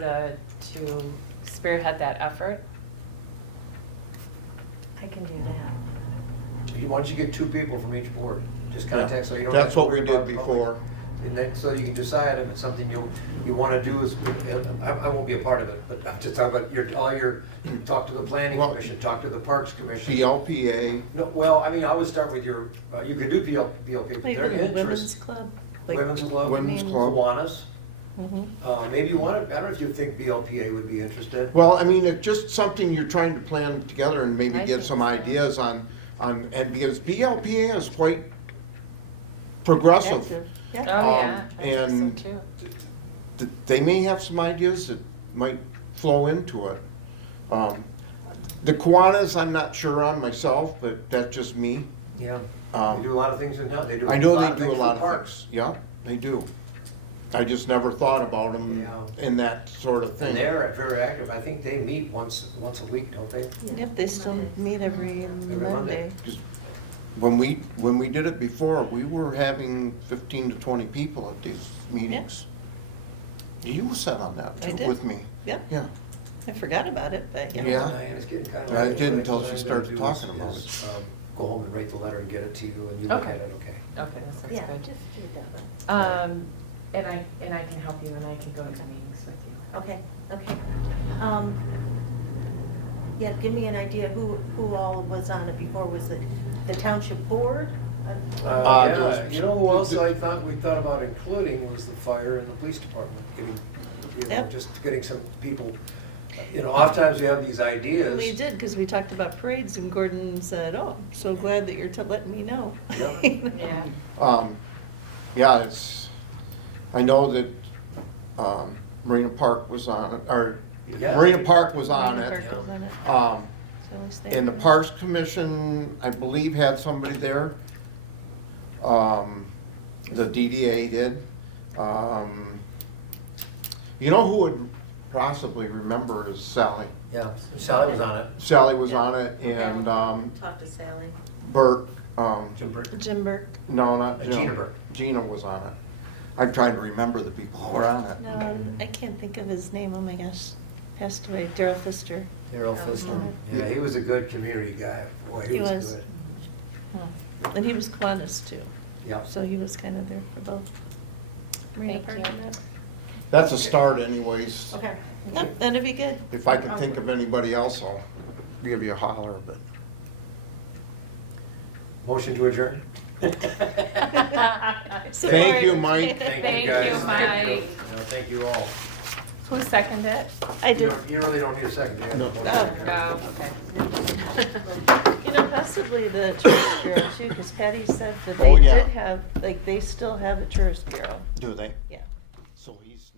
to spearhead that effort? I can do that. Why don't you get two people from each board? Just contact, so you don't. That's have to what we worry did about the public. before. And then, so you can decide if it's something you want to do. I won't be a part of it, but I'm just talking about you talk to the planning Well, commission, talk to the parks commission. BLPA, No, well, I mean, I would start with you could do BLP, but Like their the women's interest. club? Like- Women's club. Women's club. Kiwanis. Mhm. Maybe you want to, I don't know if you think BLPA would be interested. well, I mean, it's just something you're trying to plan together and maybe I get think some so. ideas on, and because BLPA is quite progressive. Active. Yeah. Oh, yeah, I think and- so too. They may have some ideas that might flow into it. The Kiwanis, I'm not sure on myself, but that's just me. Yeah, Um, they do a lot of things in town. They do. I know they of do a things for lot of parks. things, yeah, they do. I just never thought about them Yeah. in that sort of thing. And they're very active. I think they meet once a week, don't they? Yep, they still meet every Monday. Monday. 'Cause when we did it before, we were having 15 to 20 people at these meetings. You sat on that I too, did. with me. Yep, Yeah, I forgot about it, but yeah. Yeah. Diana's getting kind of. I did until what she I'm started gonna do talking is- about is, Go home and write the letter and get it to you, and you look Okay. at it, okay? Okay, that sounds Yeah, good. just do that one. And I can help you and I can go to the meetings with you. Okay, okay. Yeah, give me an idea who all was on it before. Was it the township board? Yeah, there's- you know who else we thought about including was the fire and the police department, Yep. just getting some people, oftentimes we have these ideas. We did, because we talked about parades, and Gordon said, oh, I'm so glad that you're letting me know. Yep. Yeah. yeah, I know that Marina Park was on it, or Yeah. Marina Park was on Marina it. Park was on it. Um, So we stayed And the there. Parks Commission, I believe, had somebody there. The DDA did. You know who would possibly remember is Sally. Yeah, Sally was on it. Sally was Yeah. on it, and Talk to Sally. Bert, Jim Burke. Jim Burke. no, not Jim. Gina Burke. Gina was on it. I'm trying to remember the people who were on it. No, I can't think of his name, oh my gosh. Passed away, Daryl Pfister. Daryl Pfister. Yeah, he was a good community guy. Boy, he was good. And he was Kiwanis too, Yep. so he was kind of there for both. Marina Thank Park you. and that. That's a start anyways. Okay. Yep, that'd be good. If I can think of anybody else, I'll give you a holler, but. Motion to adjourn? Thank you, Mike. Thank you, guys. Mike. No, thank you all. Who seconded it? I did. You really don't need a second, do you? No. Oh, okay. You know, possibly the tourist bureau too, because Patty said that Oh, they yeah. did have, like, they still have a tourist bureau. Do they? Yeah. So he's.